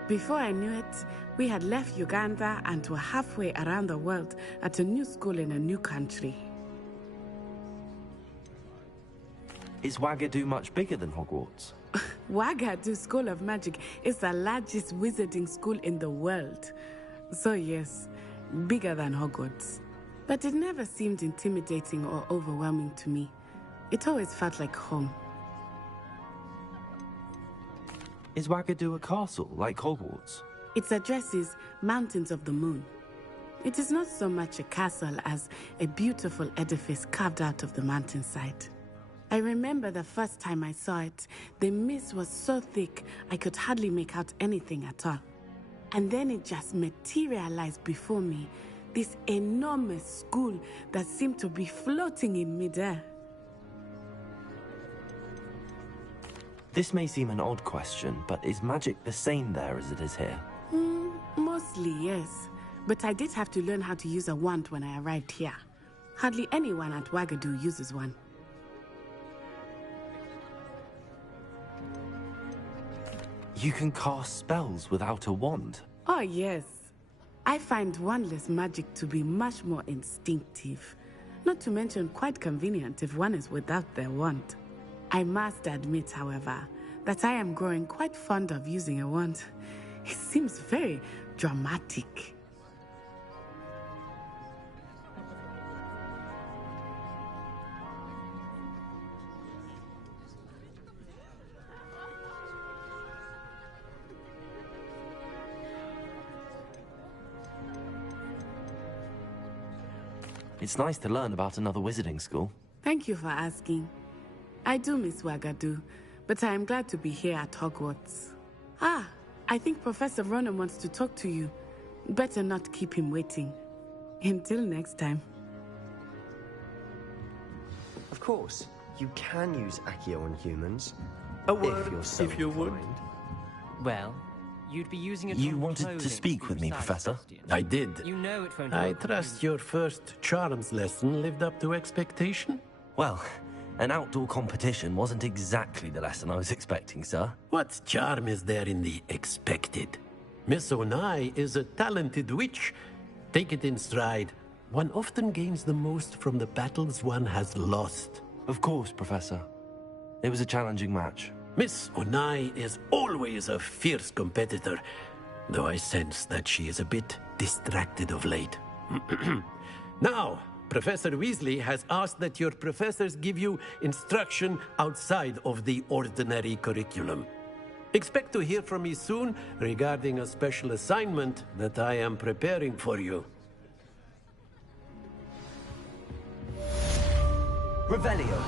Before I knew it, we had left Uganda and were halfway around the world at a new school in a new country. Is Wagadu much bigger than Hogwarts? Wagadu School of Magic is the largest wizarding school in the world. So yes, bigger than Hogwarts. But it never seemed intimidating or overwhelming to me. It always felt like home. Is Wagadu a castle, like Hogwarts? Its address is Mountains of the Moon. It is not so much a castle as a beautiful edifice carved out of the mountainside. I remember the first time I saw it, the mist was so thick I could hardly make out anything at all. And then it just materialized before me, this enormous school that seemed to be floating in midair. This may seem an odd question, but is magic the same there as it is here? Mostly, yes. But I did have to learn how to use a wand when I arrived here. Hardly anyone at Wagadu uses one. You can cast spells without a wand? Oh, yes. I find wandless magic to be much more instinctive. Not to mention quite convenient if one is without their wand. I must admit, however, that I am growing quite fond of using a wand. It seems very dramatic. It's nice to learn about another wizarding school. Thank you for asking. I do miss Wagadu, but I am glad to be here at Hogwarts. Ah, I think Professor Ronan wants to talk to you. Better not keep him waiting. Until next time. Of course, you can use Accio on humans. A word, if you're so if you would. inclined. Well, you'd be using it You on wanted to clothing speak with me, besides Professor? Sebastian. I did. You know it won't I work. trust your first charms lesson lived up to expectation? Well, an outdoor competition wasn't exactly the lesson I was expecting, sir. What charm is there in the expected? Miss Onai is a talented witch. Take it in stride. One often gains the most from the battles one has lost. Of course, Professor. It was a challenging match. Miss Onai is always a fierce competitor, though I sense that she is a bit distracted of late. Now, Professor Weasley has asked that your professors give you instruction outside of the ordinary curriculum. Expect to hear from me soon regarding a special assignment that I am preparing for you. Revelio.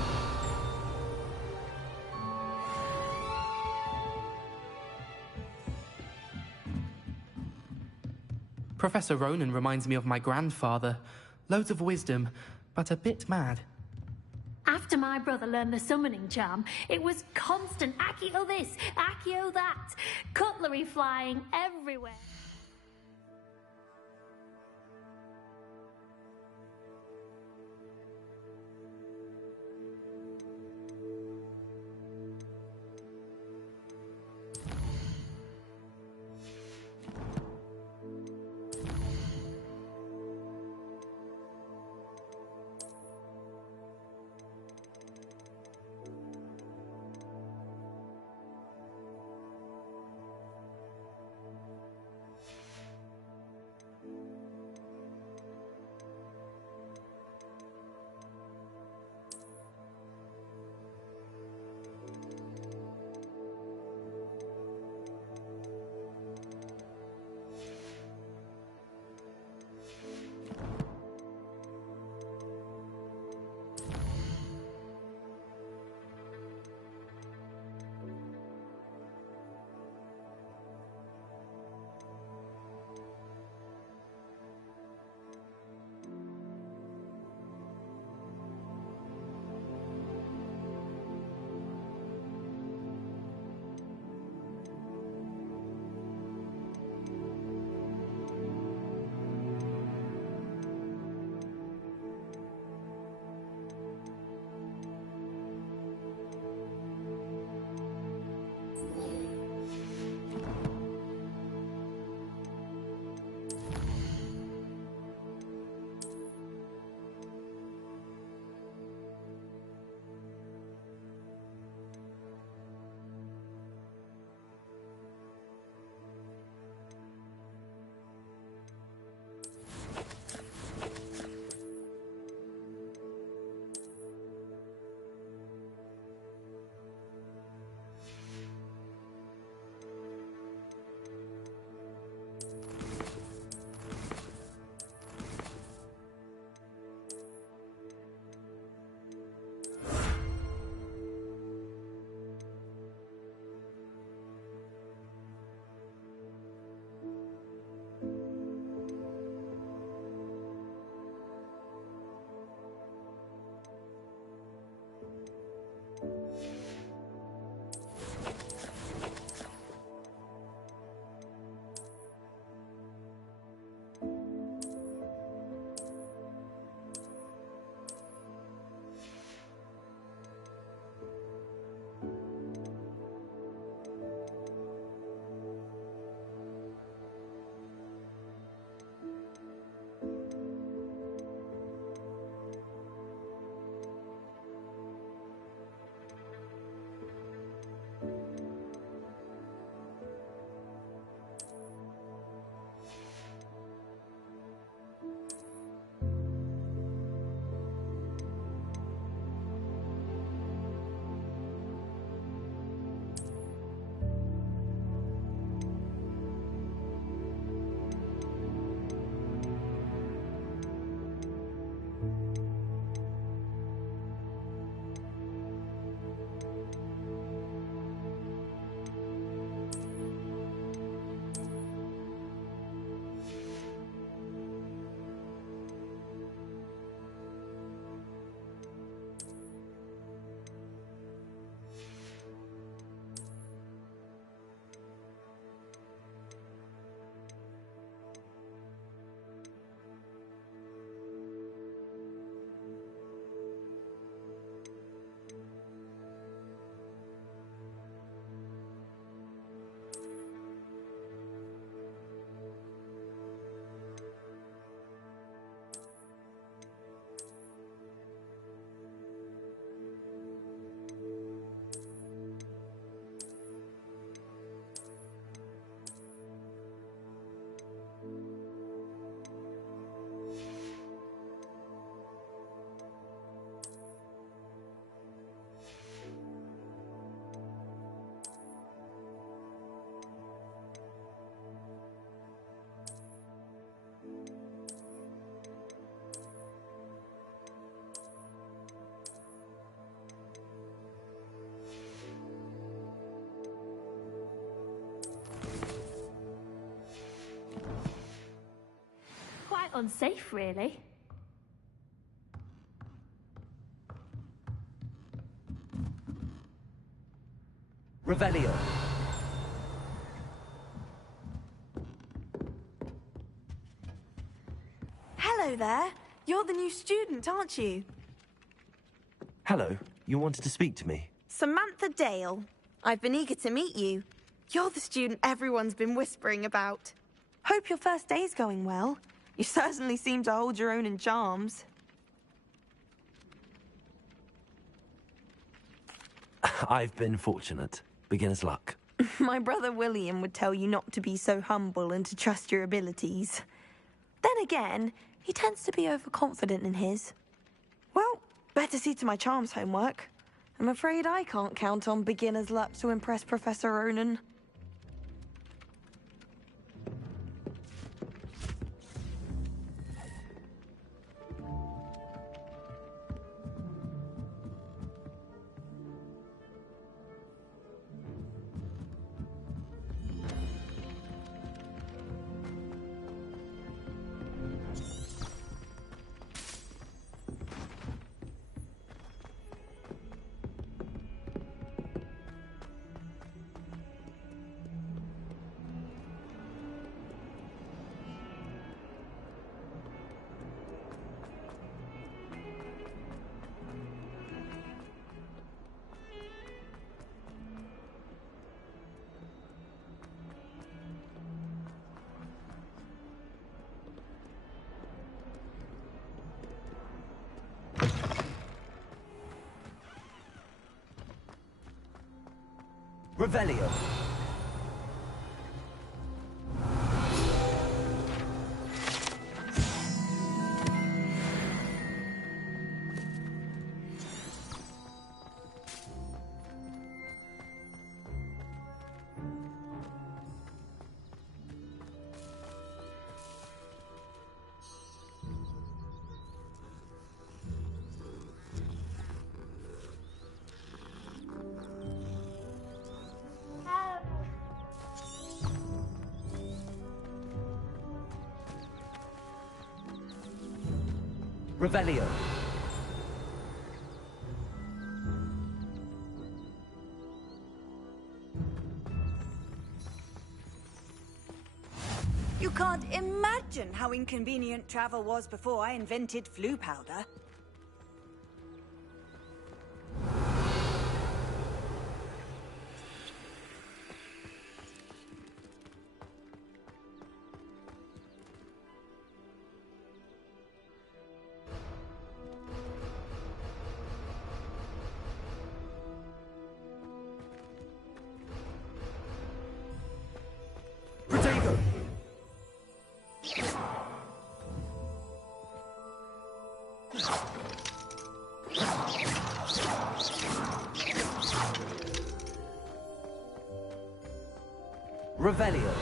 Professor Ronan reminds me of my grandfather. Loads of wisdom, but a bit mad. After my brother learned the summoning charm, it was constant Accio this, Accio that, cutlery flying everywhere. unsafe, really. Revelio. Hello there. You're the new student, aren't you? Hello. You wanted to speak to me? Samantha Dale. I've been eager to meet you. You're the student everyone's been whispering about. Hope your first day's going well. You certainly seem to hold your own in charms. I've been fortunate. Beginner's luck. My brother William would tell you not to be so humble and to trust your abilities. Then again, he tends to be overconfident in his. Well, better see to my charms homework. I'm afraid I can't count on beginner's luck to impress Professor Ronan. Revelio. Revelio. You can't imagine how inconvenient travel was before I invented flu powder. Revelio.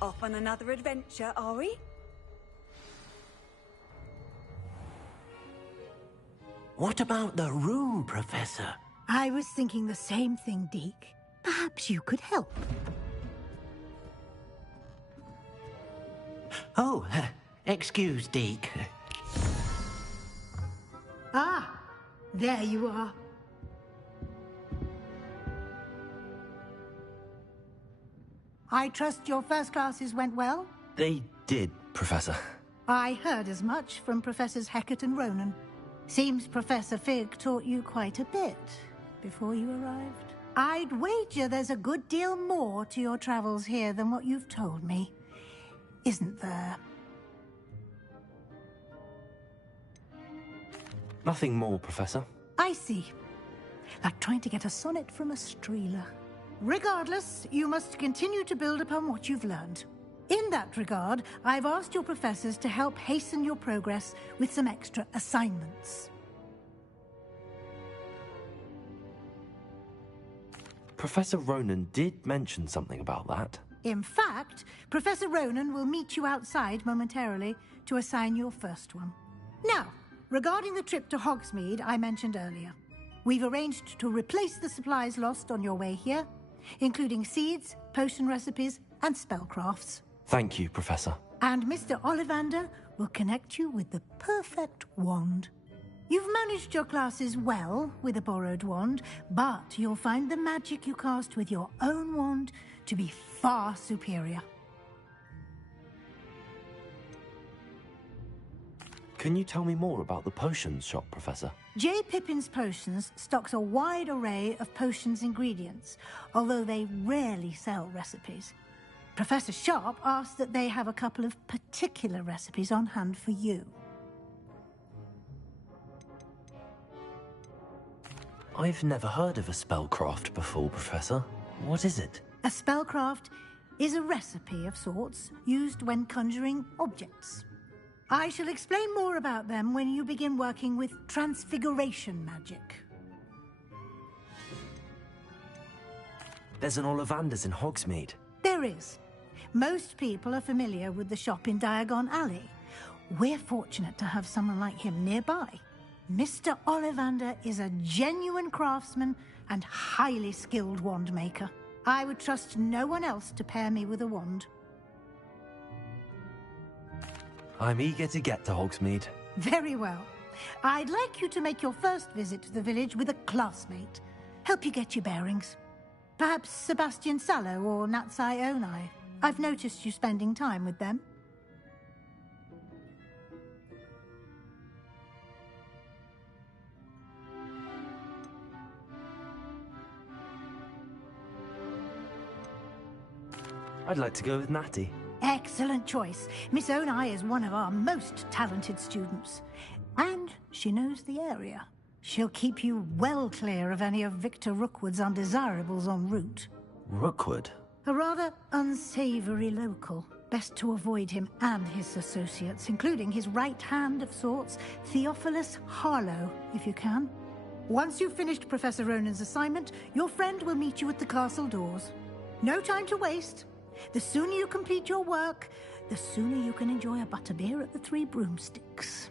Off on another adventure, are we? What about the room, Professor? I was thinking the same thing, Deke. Perhaps you could help. Oh, excuse, Deke. Ah, there you are. I trust your first classes went well? They did, Professor. I heard as much from Professors Hecat and Ronan. Seems Professor Fig taught you quite a bit before you arrived. I'd wager there's a good deal more to your travels here than what you've told me. Isn't there? Nothing more, Professor. I see. Like trying to get a sonnet from a streeler. Regardless, you must continue to build upon what you've learned. In that regard, I've asked your professors to help hasten your progress with some extra assignments. Professor Ronan did mention something about that. In fact, Professor Ronan will meet you outside momentarily to assign your first one. Now, regarding the trip to Hogsmeade I mentioned earlier, we've arranged to replace the supplies lost on your way here, including seeds, potion recipes, and spellcrafts. Thank you, Professor. And Mr. Ollivander will connect you with the perfect wand. You've managed your classes well with a borrowed wand, but you'll find the magic you cast with your own wand to be far superior. Can you tell me more about the potions shop, Professor? J. Pippin's Potions stocks a wide array of potions ingredients, although they rarely sell recipes. Professor Sharp asked that they have a couple of particular recipes on hand for you. I've never heard of a spellcraft before, Professor. What is it? A spellcraft is a recipe of sorts used when conjuring objects. I shall explain more about them when you begin working with transfiguration magic. There's an Ollivander's in Hogsmeade. There is. Most people are familiar with the shop in Diagon Alley. We're fortunate to have someone like him nearby. Mr. Ollivander is a genuine craftsman and highly skilled wand maker. I would trust no one else to pair me with a wand. I'm eager to get to Hogsmeade. Very well. I'd like you to make your first visit to the village with a classmate. Help you get your bearings. Perhaps Sebastian Sallow or Natsai Onai. I've noticed you spending time with them. I'd like to go with Natty. Excellent choice. Miss Onai is one of our most talented students. And she knows the area. She'll keep you well clear of any of Victor Rookwood's undesirables en route. Rookwood? A rather unsavory local. Best to avoid him and his associates, including his right hand of sorts, Theophilus Harlow, if you can. Once you've finished Professor Ronan's assignment, your friend will meet you at the castle doors. No time to waste. The sooner you complete your work, the sooner you can enjoy a butterbeer at the Three Broomsticks.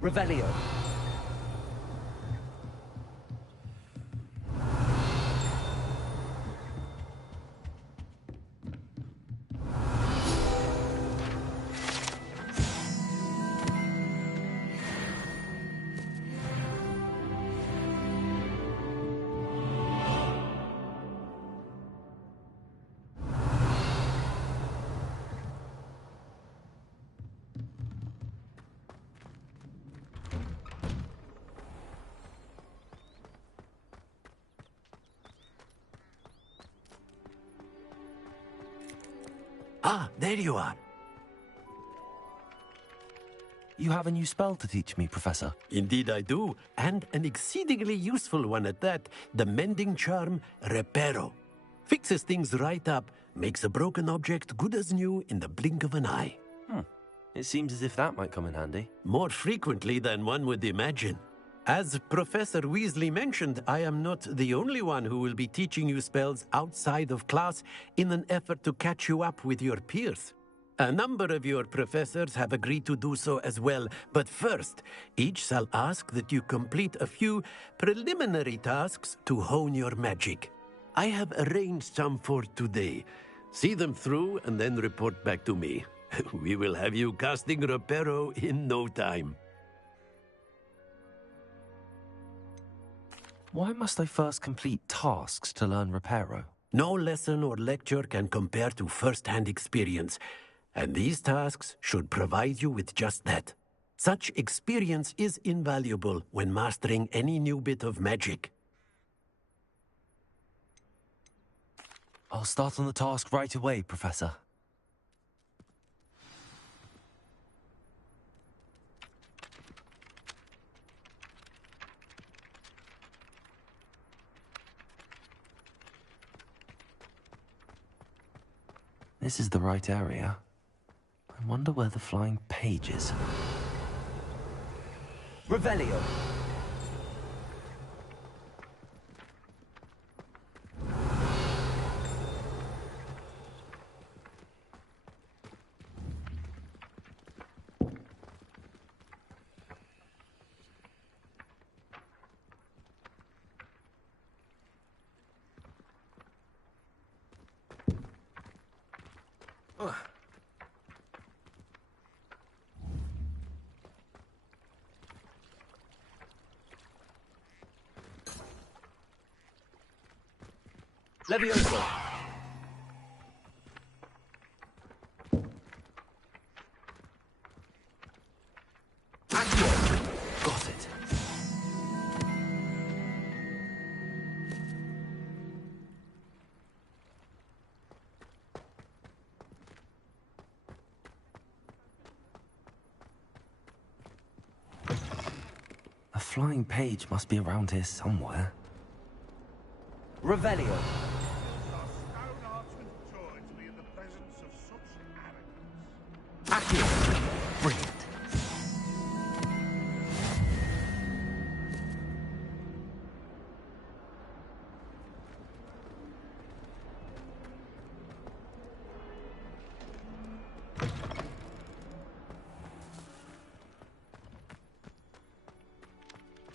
Revelio. Ah, there you are. You have a new spell to teach me, Professor. Indeed I do, and an exceedingly useful one at that. The mending charm, Reparo. Fixes things right up, makes a broken object good as new in the blink of an eye. It seems as if that might come in handy. More frequently than one would imagine. As Professor Weasley mentioned, I am not the only one who will be teaching you spells outside of class in an effort to catch you up with your peers. A number of your professors have agreed to do so as well, but first, each shall ask that you complete a few preliminary tasks to hone your magic. I have arranged some for today. See them through and then report back to me. We will have you casting Reparo in no time. Why must I first complete tasks to learn Reparo? No lesson or lecture can compare to first-hand experience, and these tasks should provide you with just that. Such experience is invaluable when mastering any new bit of magic. I'll start on the task right away, Professor. This is the right area. I wonder where the flying page is. Revelio. Levioso. Accio. Got it. A flying page must be around here somewhere. Revelio. Accio. Brilliant.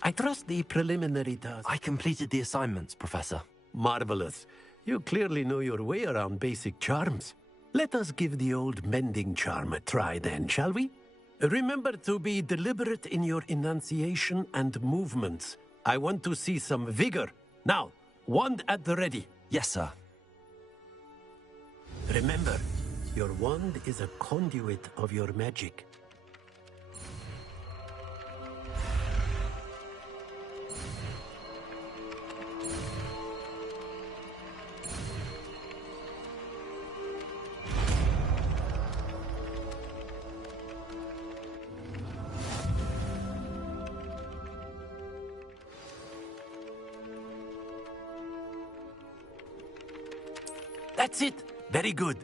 I trust the preliminary task. I completed the assignments, Professor. Marvelous. You clearly know your way around basic charms. Let us give the old mending charm a try then, shall we? Remember to be deliberate in your enunciation and movements. I want to see some vigor. Now, wand at the ready. Yes, sir. Remember, your wand is a conduit of your magic. That's it. Very good.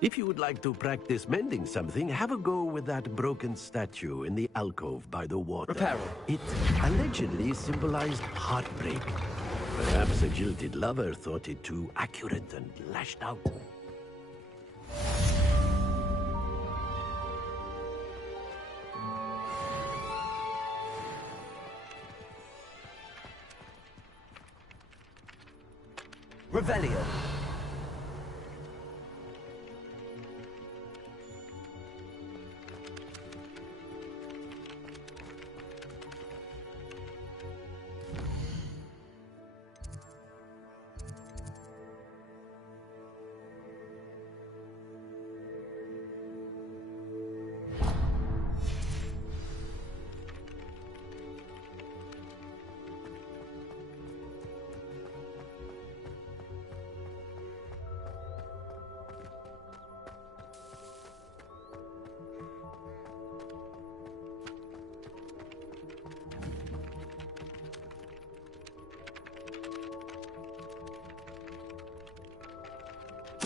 If you would like to practice mending something, have a go with that broken statue in the alcove by the water. Reparo. It allegedly symbolized heartbreak. Perhaps a jilted lover thought it too accurate and lashed out. Revelio.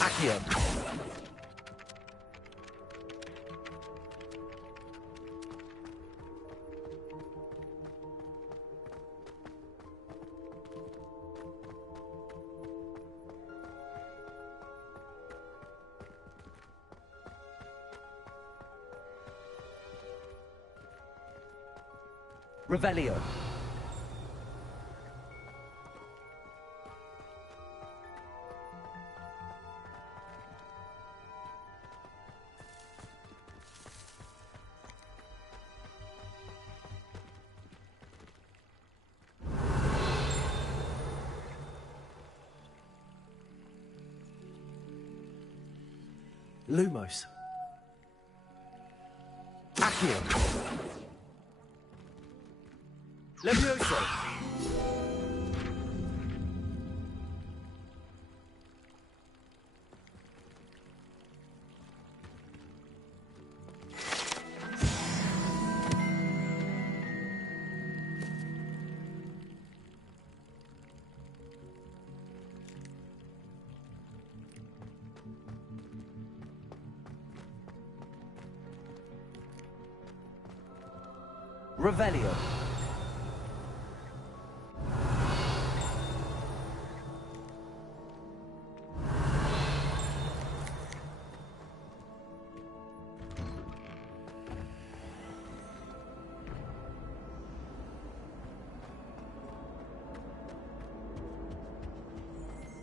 Accio. Revelio. Lumos. Accio. Levioso. Revelio.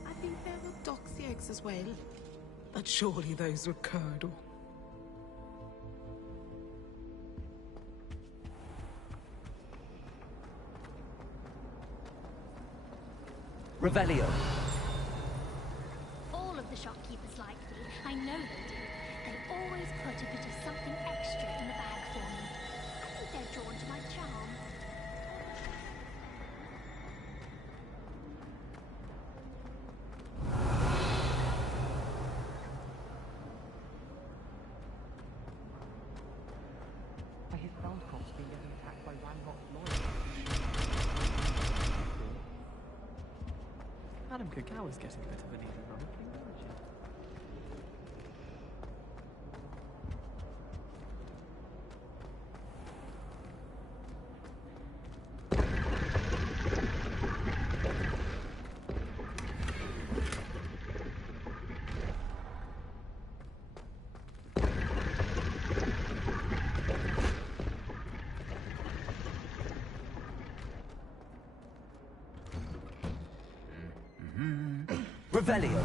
I think there were doxy eggs as well. But surely those were curdle. Revelio. All of the shopkeepers like me. I know they do. They always put a bit of something extra in the bag for me. I think they're drawn to my charm. By his sound cops being getting attacked by Ranrock's lawyers. Madame Kagawa's getting a bit of an easy run at King Origin. Revelio.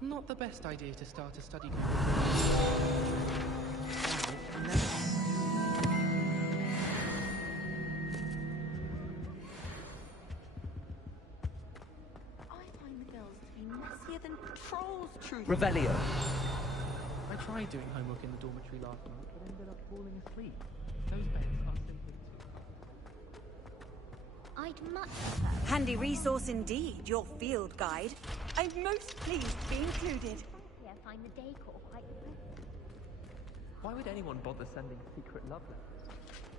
Not the best idea to start a study group. Revelio. I tried doing homework in the dormitory last month, but ended up falling asleep. Those beds are simply too... I'd much prefer... Handy resource indeed, your field guide. I'm most pleased to be included. Frankly, I find the decor quite depressing. Why would anyone bother sending secret love letters?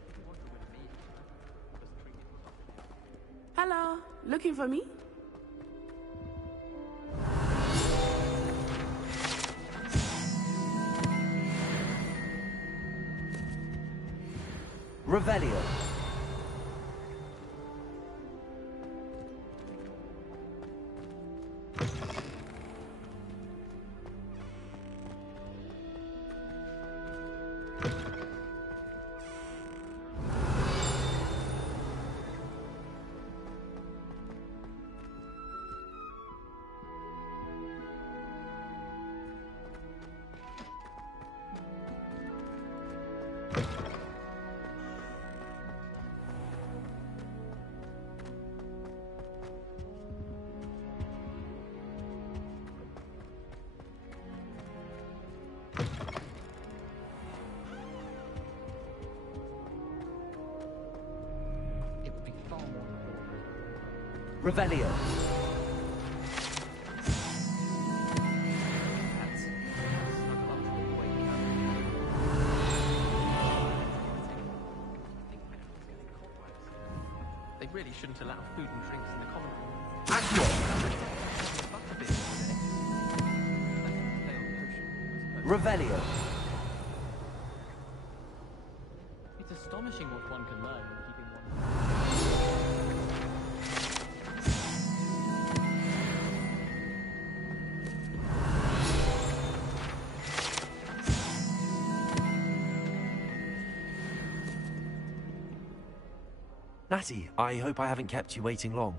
If you want to win me, just treat it. Hello, looking for me? Revelio. Revelio. They really shouldn't allow food and drinks in the common room. Revelio. It's astonishing what one can learn when keeping one. Natty, I hope I haven't kept you waiting long.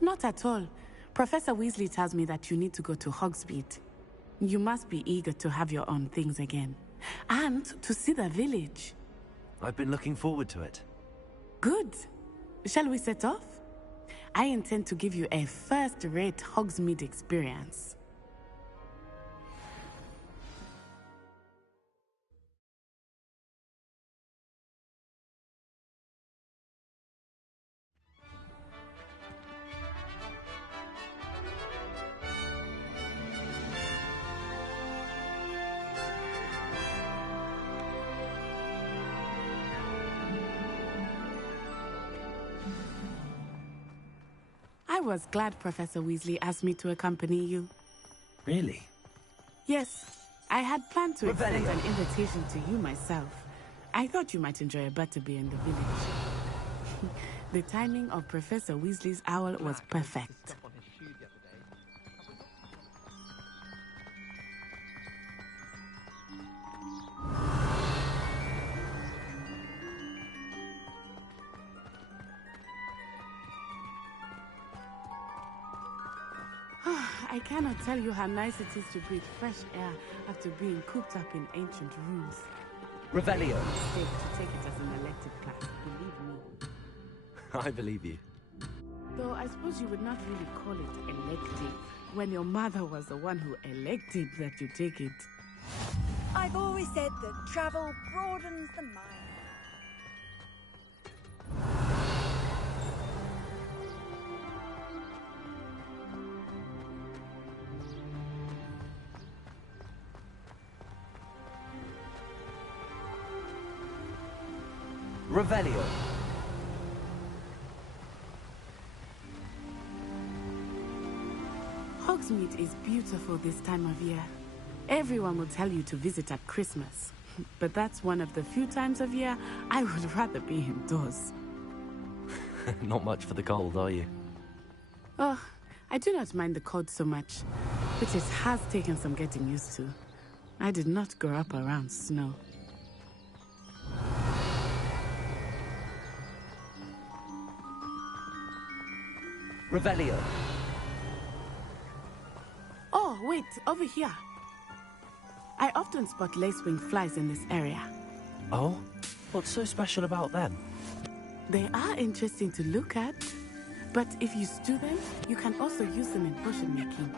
Not at all. Professor Weasley tells me that you need to go to Hogsmeade. You must be eager to have your own things again. And to see the village. I've been looking forward to it. Good. Shall we set off? I intend to give you a first-rate Hogsmeade experience. I was glad Professor Weasley asked me to accompany you. Really? Yes. I had planned to extend an invitation to you myself. I thought you might enjoy a butterbeer in the village. The timing of Professor Weasley's owl was perfect. I cannot tell you how nice it is to breathe fresh air after being cooped up in ancient rooms. Revelio. To take it as an elective class, believe me. I believe you. Though I suppose you would not really call it elective when your mother was the one who elected that you take it. I've always said that travel broadens the mind. Revelio. Hogsmeade is beautiful this time of year. Everyone will tell you to visit at Christmas. But that's one of the few times of year I would rather be indoors. Not much for the cold, are you? Oh, I do not mind the cold so much. But it has taken some getting used to. I did not grow up around snow. Revelio. Oh, wait, over here. I often spot lacewing flies in this area. Oh? What's so special about them? They are interesting to look at, but if you stew them, you can also use them in potion making.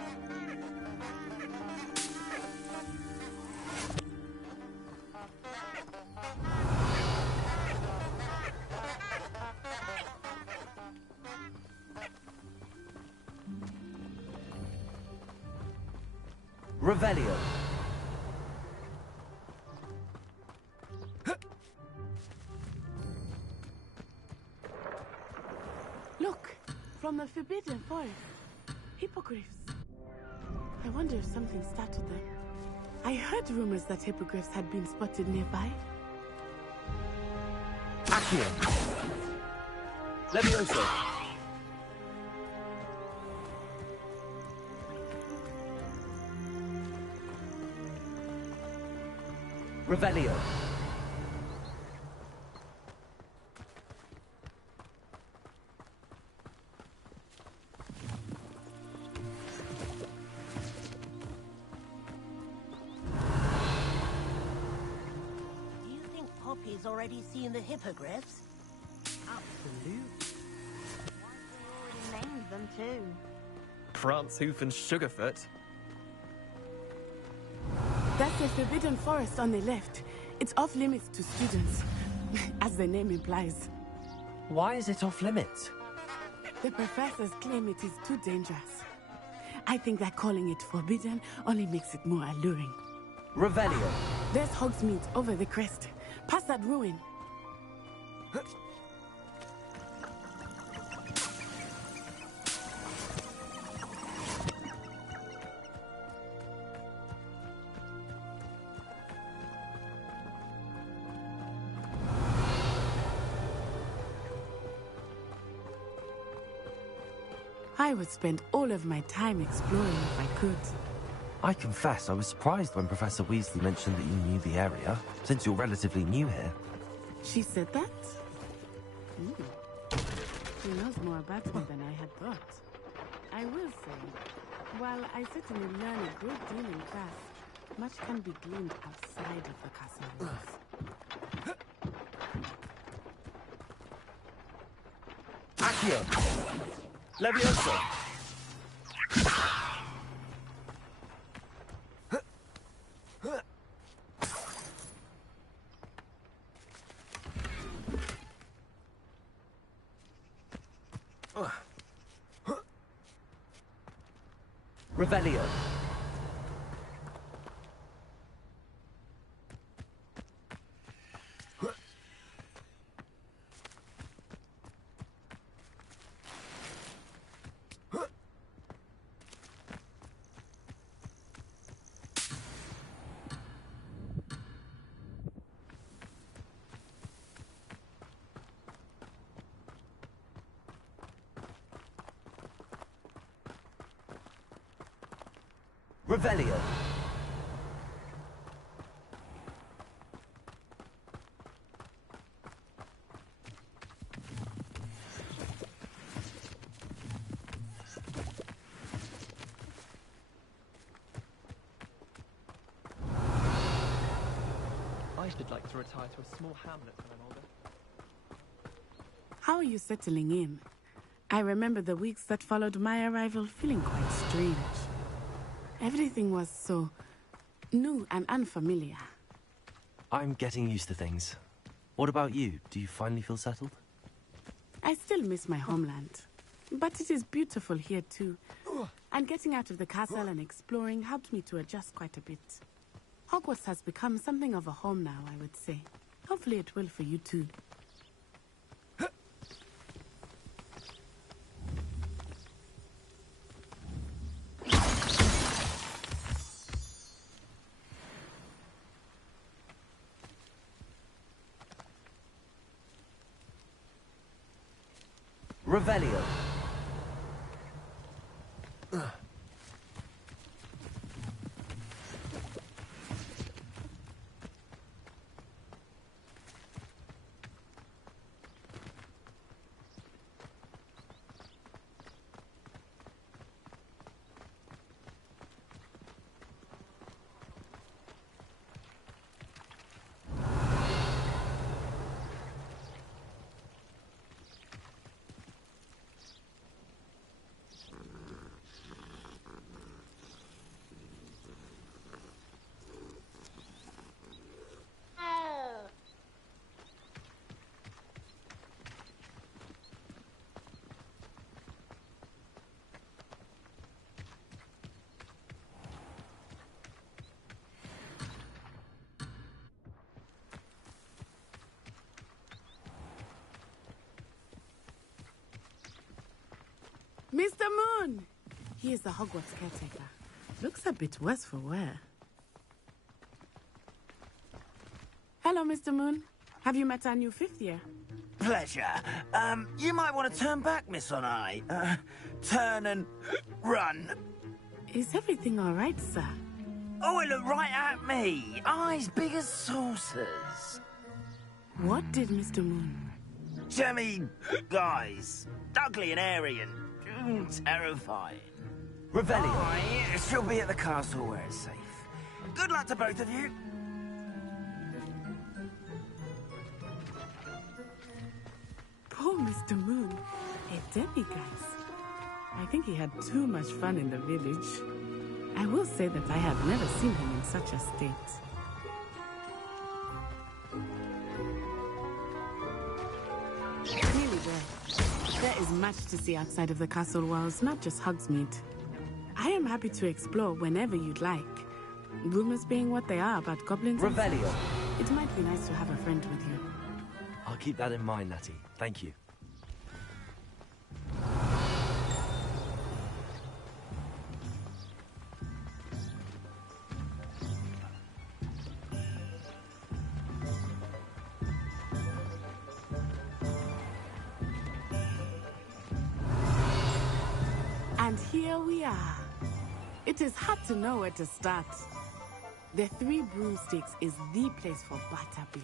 Revelio. Look, from the Forbidden Forest. Hippogriffs. I wonder if something startled them. I heard rumors that hippogriffs had been spotted nearby. Accio. Levioso. Revelio. Do you think Poppy's already seen the hippogriffs? Absolutely. We already named them too. Prancehoof and Sugarfoot. That's the Forbidden Forest on the left. It's off limits to students, as the name implies. Why is it off limits? The professors claim it is too dangerous. I think that calling it forbidden only makes it more alluring. Revelio. There's Hogsmeade over the crest. Past that ruin. I would spend all of my time exploring if I could. I confess, I was surprised when Professor Weasley mentioned that you knew the area, since you're relatively new here. She said that? She knows more about me than I had thought. I will say, while I certainly learn a great deal in class, much can be gleaned outside of the castle walls. Accio! Levioso! Revelio. Revelio. I should like to retire to a small hamlet when I'm older. How are you settling in? I remember the weeks that followed my arrival feeling quite strange. Everything was so new and unfamiliar. I'm getting used to things. What about you? Do you finally feel settled? I still miss my homeland. But it is beautiful here too. And getting out of the castle and exploring helped me to adjust quite a bit. Hogwarts has become something of a home now, I would say. Hopefully it will for you too. Revelio. Mr. Moon! He is the Hogwarts caretaker. Looks a bit worse for wear. Hello, Mr. Moon. Have you met our new fifth year? Pleasure. You might want to turn back, Miss Onai. Turn and run. Is everything all right, sir? Oh, it looked right at me. Eyes big as saucers. What did Mr. Moon? Jemmy, guys. Ugly and airy and terrifying. Revelio. She'll be at the castle where it's safe. Good luck to both of you. Poor Mr. Moon. A demiguise. I think he had too much fun in the village. I will say that I have never seen him in such a state. Nearly there. There is much to see outside of the castle walls, not just Hogsmeade. I am happy to explore whenever you'd like. Rumors being what they are about goblins... Revelio. It might be nice to have a friend with you. I'll keep that in mind, Natty. Thank you. And here we are. It is hard to know where to start. The Three Broomsticks is the place for butterbeer.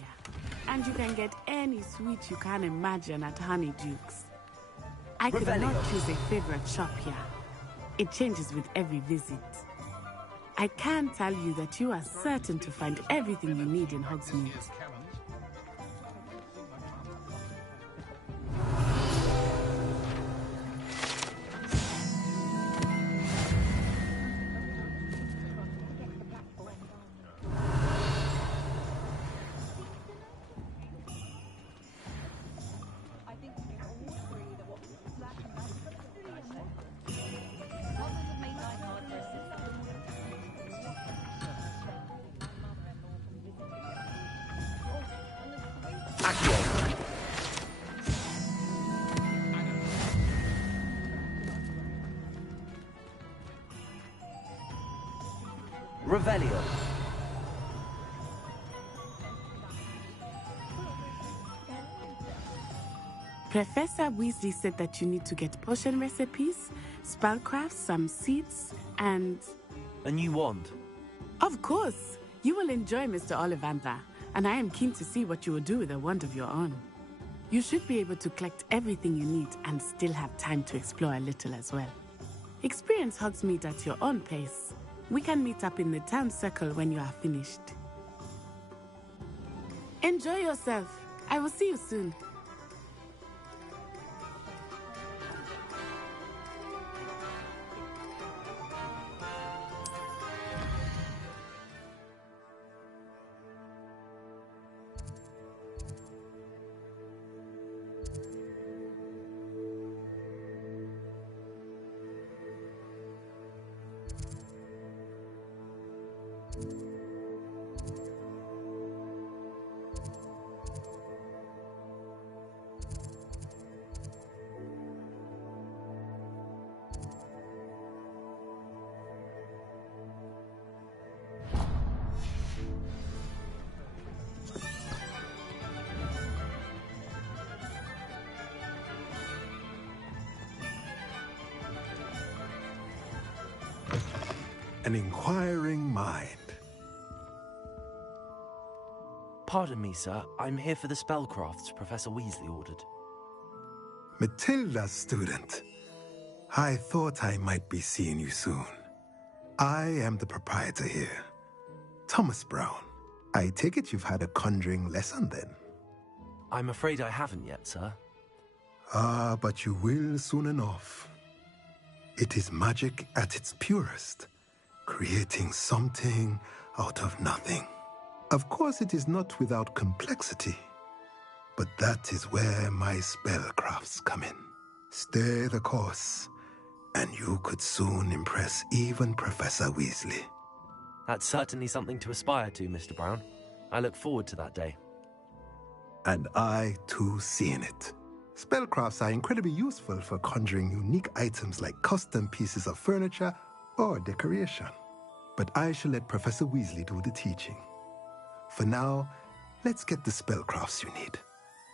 And you can get any sweet you can imagine at Honeyduke's. I could not choose a favorite shop here. It changes with every visit. I can tell you that you are certain to find everything you need in Hogsmeade. Revelio. Professor Weasley said that you need to get potion recipes, spellcrafts, some seeds, and... A new wand? Of course! You will enjoy Mr. Ollivander, and I am keen to see what you will do with a wand of your own. You should be able to collect everything you need and still have time to explore a little as well. Experience Hogsmeade at your own pace. We can meet up in the town circle when you are finished. Enjoy yourself. I will see you soon. An inquiring mind. Pardon me, sir. I'm here for the spellcrafts Professor Weasley ordered. Matilda's student. I thought I might be seeing you soon. I am the proprietor here, Thomas Brown. I take it you've had a conjuring lesson then? I'm afraid I haven't yet, sir. Ah, but you will soon enough. It is magic at its purest, creating something out of nothing. Of course, it is not without complexity, but that is where my spellcrafts come in. Stay the course, and you could soon impress even Professor Weasley. That's certainly something to aspire to, Mr. Brown. I look forward to that day. And I, too, seeing it. Spellcrafts are incredibly useful for conjuring unique items like custom pieces of furniture or decoration. But I shall let Professor Weasley do the teaching. For now, let's get the spellcrafts you need.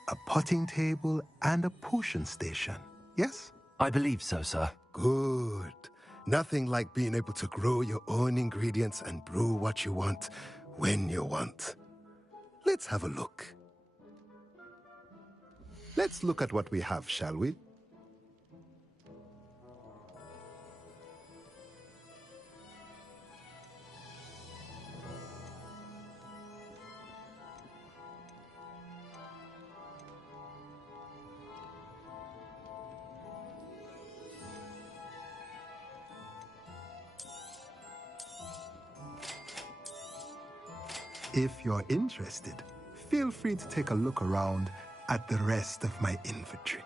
A potting table and a potion station, yes? I believe so, sir. Good. Nothing like being able to grow your own ingredients and brew what you want when you want. Let's have a look. Let's look at what we have, shall we? If you're interested, feel free to take a look around at the rest of my inventory.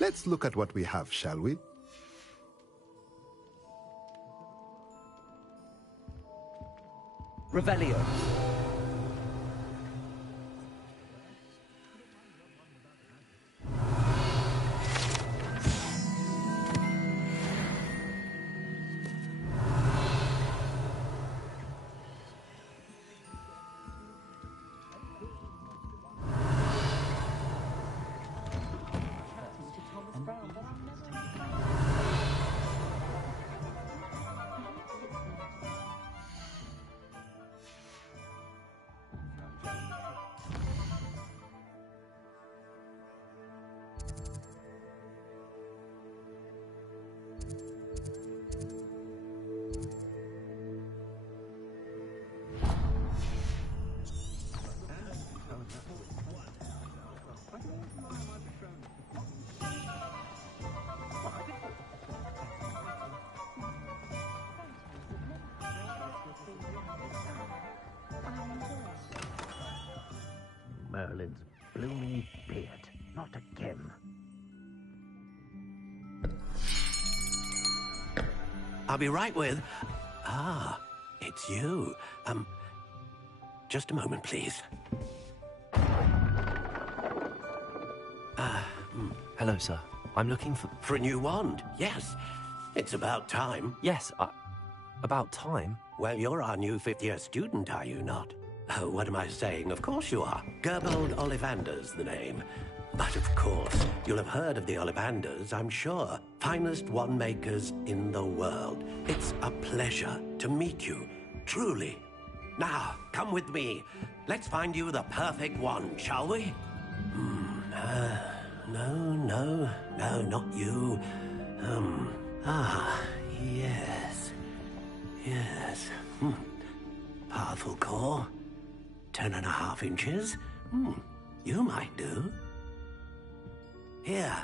Let's look at what we have, shall we? Revelio. Merlin's blooming beard. Not again. I'll be right with... Ah, it's you. Just a moment, please. Hello, sir. I'm looking for... For a new wand, yes. It's about time. Yes, about time? Well, you're our new fifth-year student, are you not? Oh, what am I saying? Of course you are. Gerbold Ollivander's the name. But of course, you'll have heard of the Ollivanders, I'm sure. Finest wand makers in the world. It's a pleasure to meet you, truly. Now, come with me. Let's find you the perfect wand, shall we? No, not you. Yes. Yes. Powerful core. 10.5 inches. You might do. Here,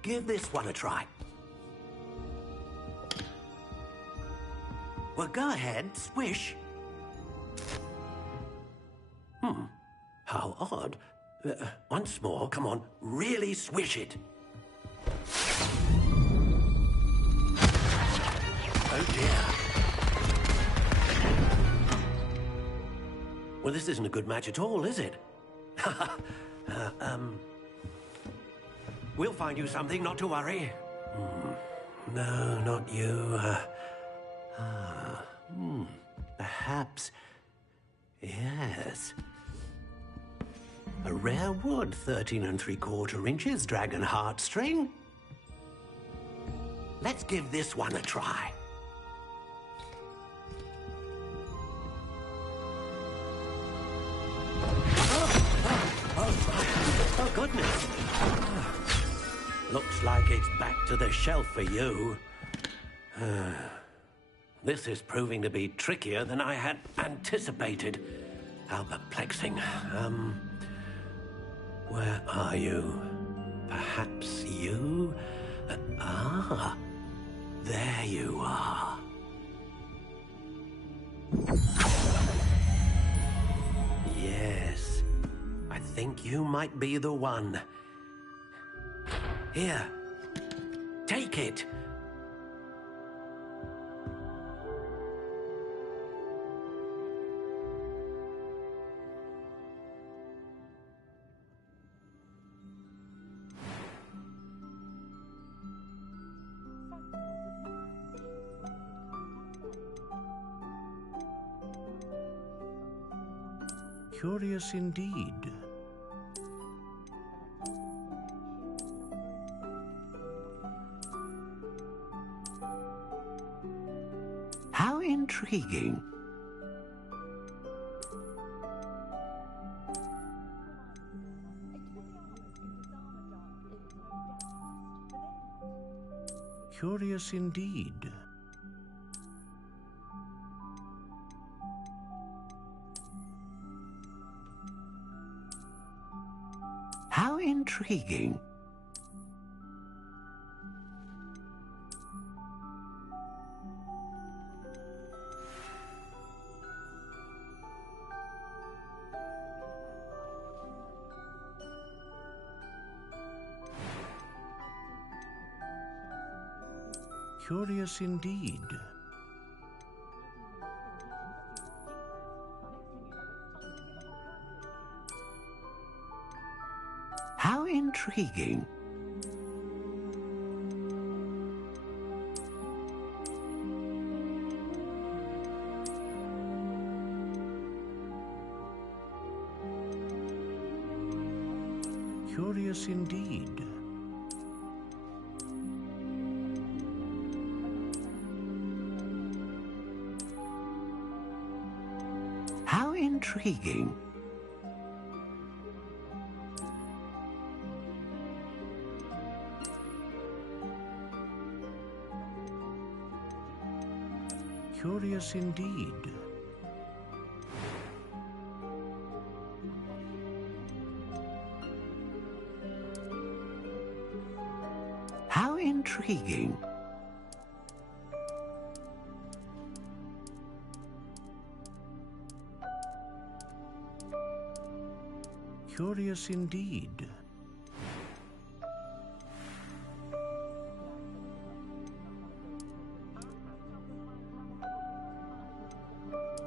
give this one a try. Well, go ahead, swish. How odd. Once more, come on, really swish it. Oh dear. Well, this isn't a good match at all, is it? We'll find you something, not to worry. No, not you. Perhaps. Yes. A rare wood, 13 3/4 inches, dragon heartstring. Let's give this one a try. Oh, goodness. Looks like it's back to the shelf for you. This is proving to be trickier than I had anticipated. How perplexing. Where are you? Perhaps you? There you are. Yes, I think you might be the one. Here, take it. Curious indeed. How intriguing. Curious indeed. How intriguing. Curious indeed. How intriguing. Curious indeed. How intriguing. Curious indeed. How intriguing. Curious indeed.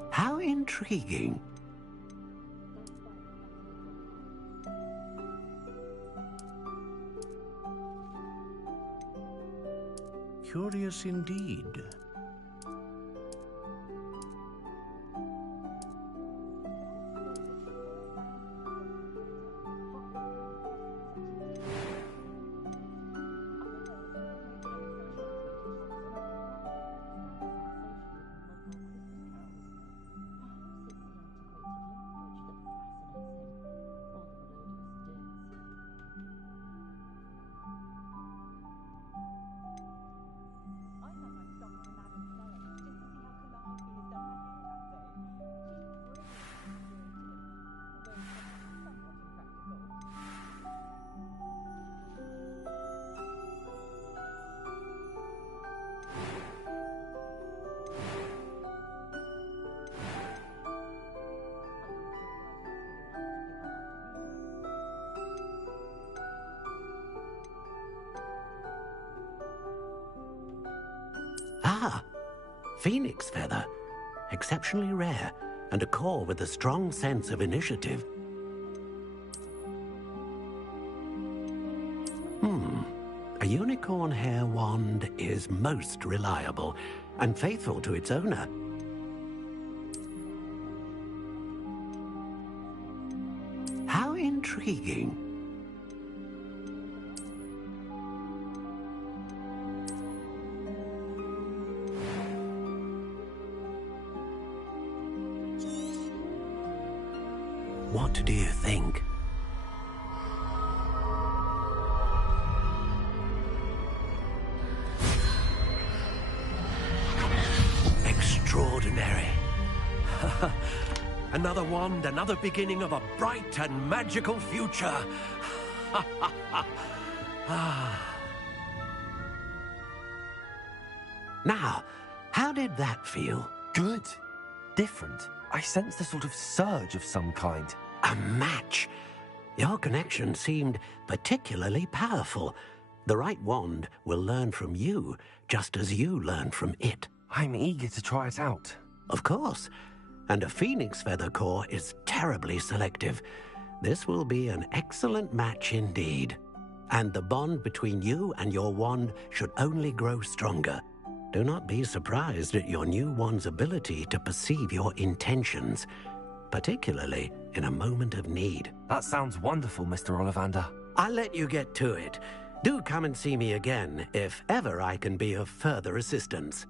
How intriguing. Curious indeed. Ah, phoenix feather. Exceptionally rare, and a core with a strong sense of initiative. A unicorn hair wand is most reliable and faithful to its owner. How intriguing. What do you think? Extraordinary. Another wand, another beginning of a bright and magical future. Now, how did that feel? Good. Different. I sensed a sort of surge of some kind. A match. Your connection seemed particularly powerful. The right wand will learn from you, just as you learn from it. I'm eager to try it out. Of course. And a phoenix feather core is terribly selective. This will be an excellent match indeed. And the bond between you and your wand should only grow stronger. Do not be surprised at your new wand's ability to perceive your intentions, particularly in a moment of need. That sounds wonderful, Mr. Ollivander. I'll let you get to it. Do come and see me again if ever I can be of further assistance.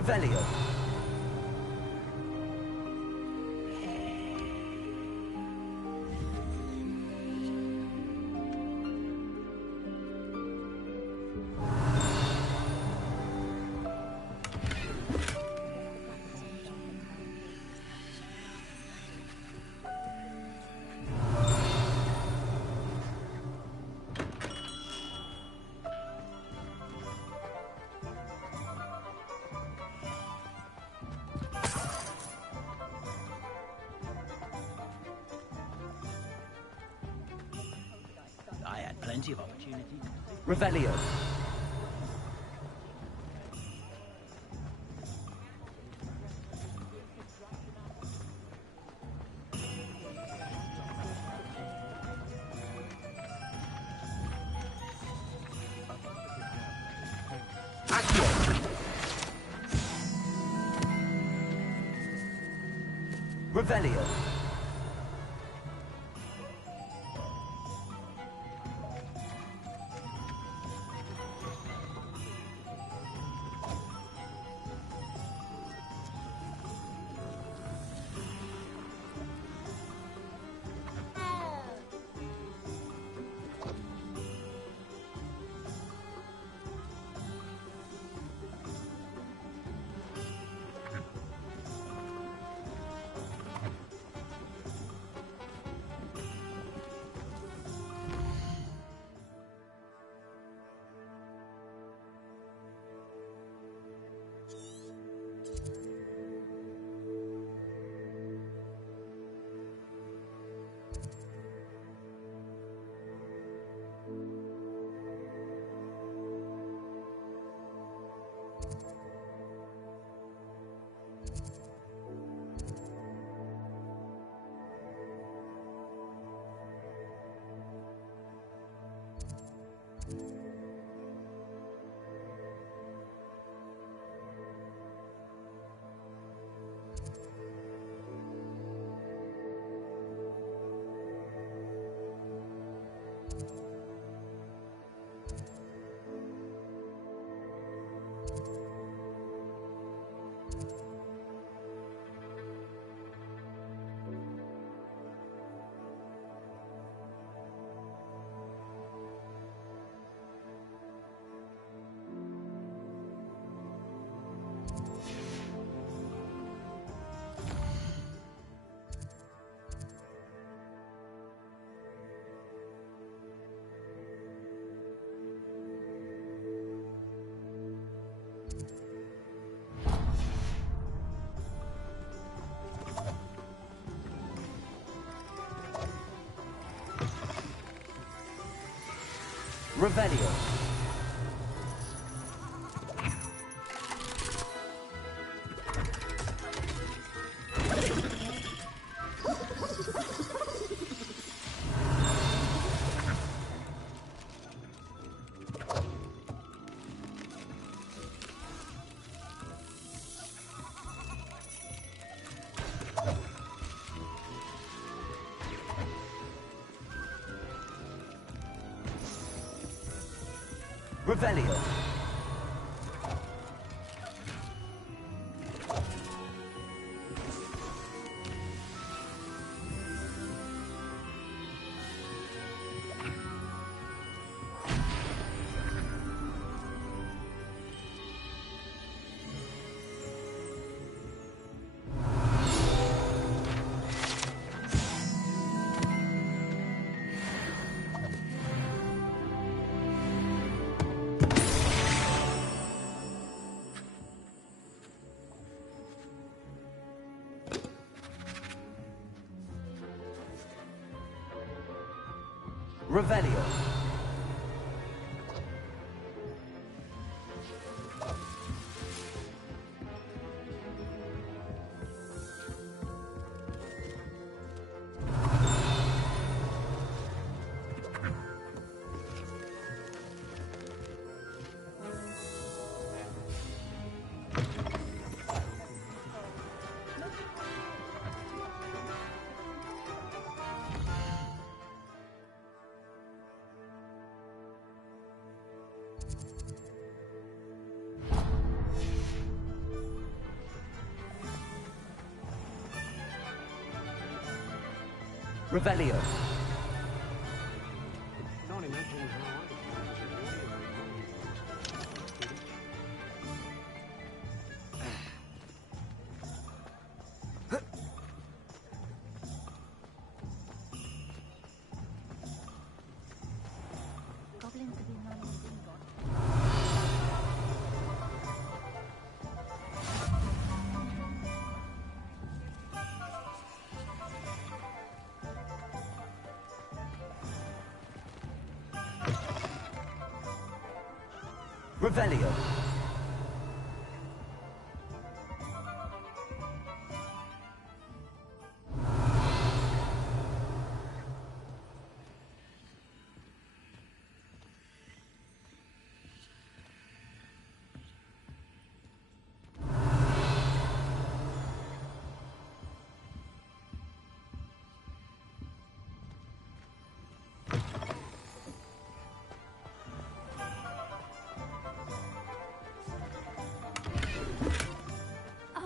Revelio. I had plenty of opportunity. Revelio. Revelio. Revelio. Revelio. Revelio. Revelio. Can't imagine how Goblins have been running a bingo. Revelio.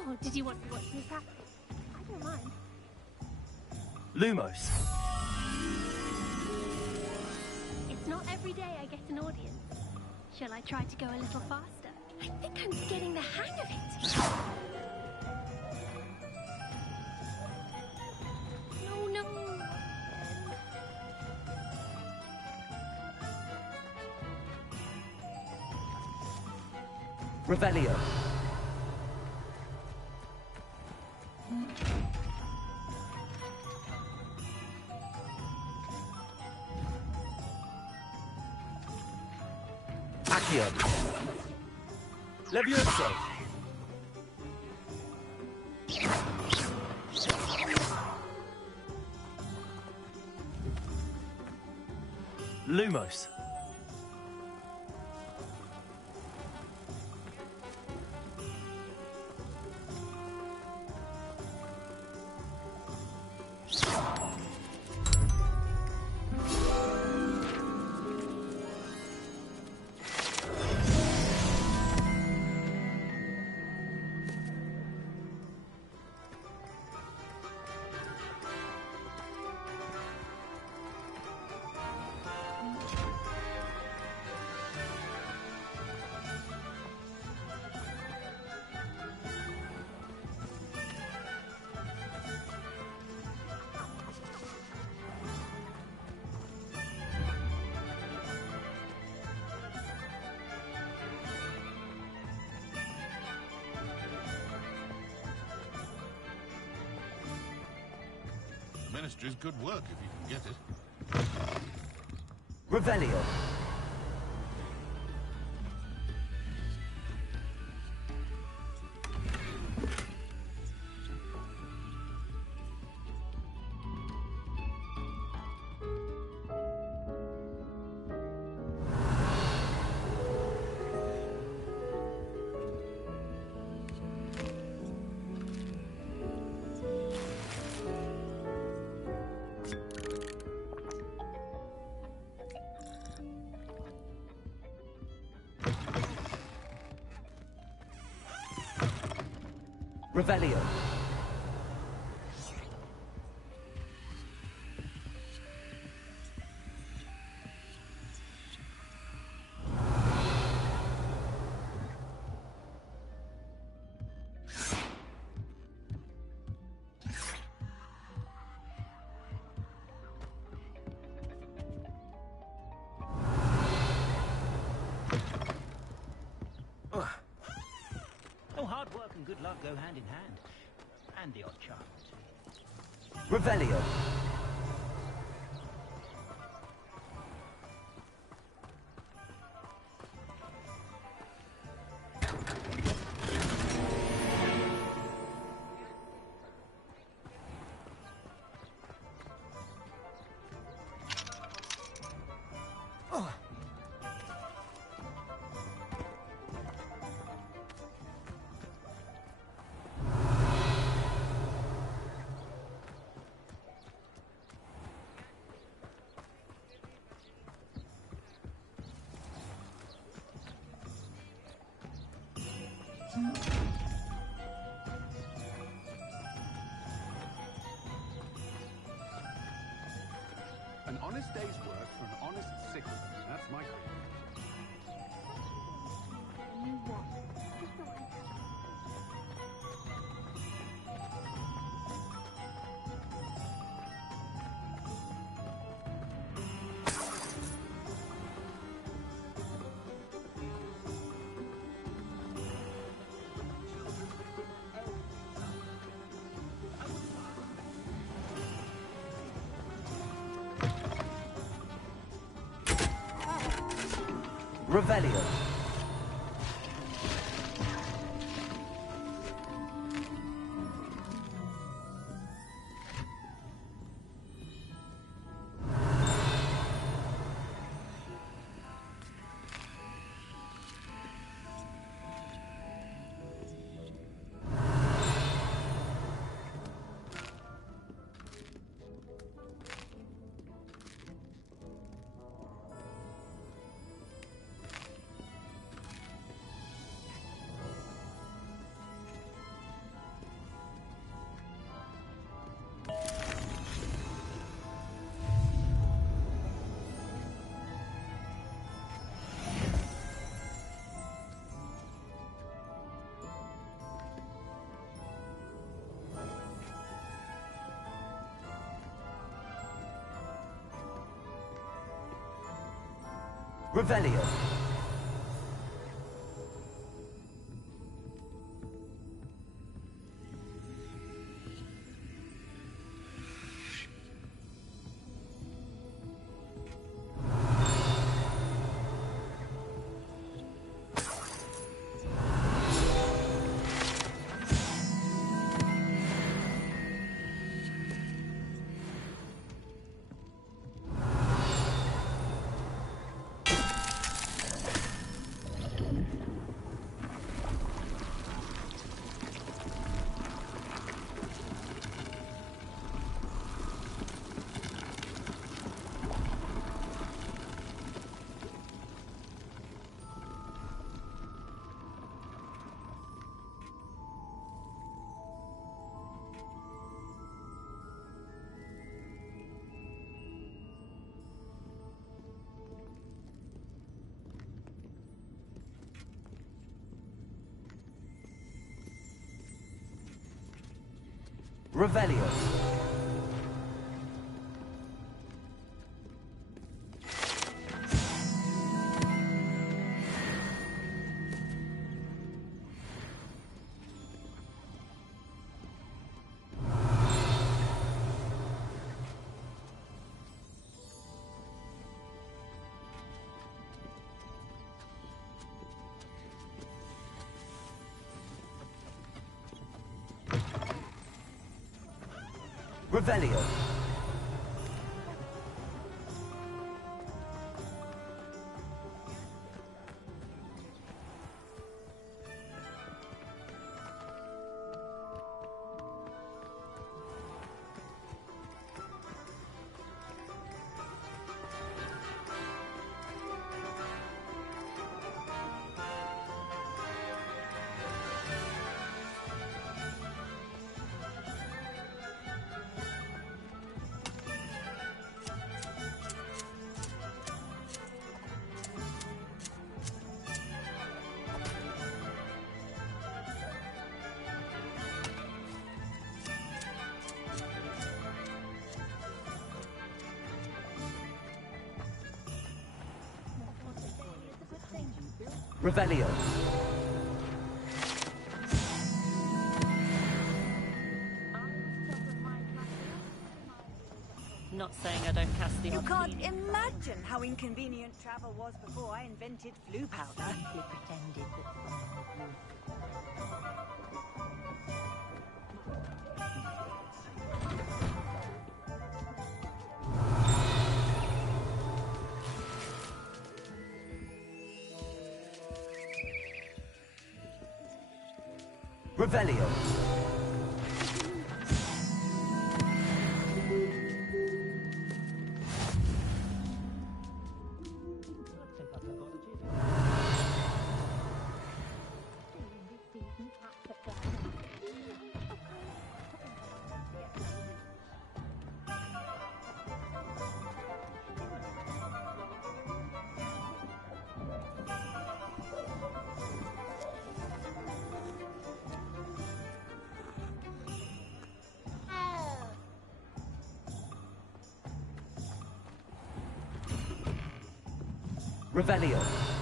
Oh, did you want to watch me practice? I don't mind. Lumos. It's not every day I get an audience. Shall I try to go a little faster? I think I'm getting the hang of it. No, no. Revelio. Accio. Levioso. Lumos. Ministry's good work if you can get it. Revelio. Revelio. Oh, hard work and good luck go hand in hand. And the odd charm, too. Revelio. honest day's work for an honest sickle. That's my creed. Revelio. Revelio. Revelio. Revelio. Revelio. Not saying I don't cast the You odd can't meaning. imagine how inconvenient travel was before I invented flu powder. We pretended Revelio. Revelio.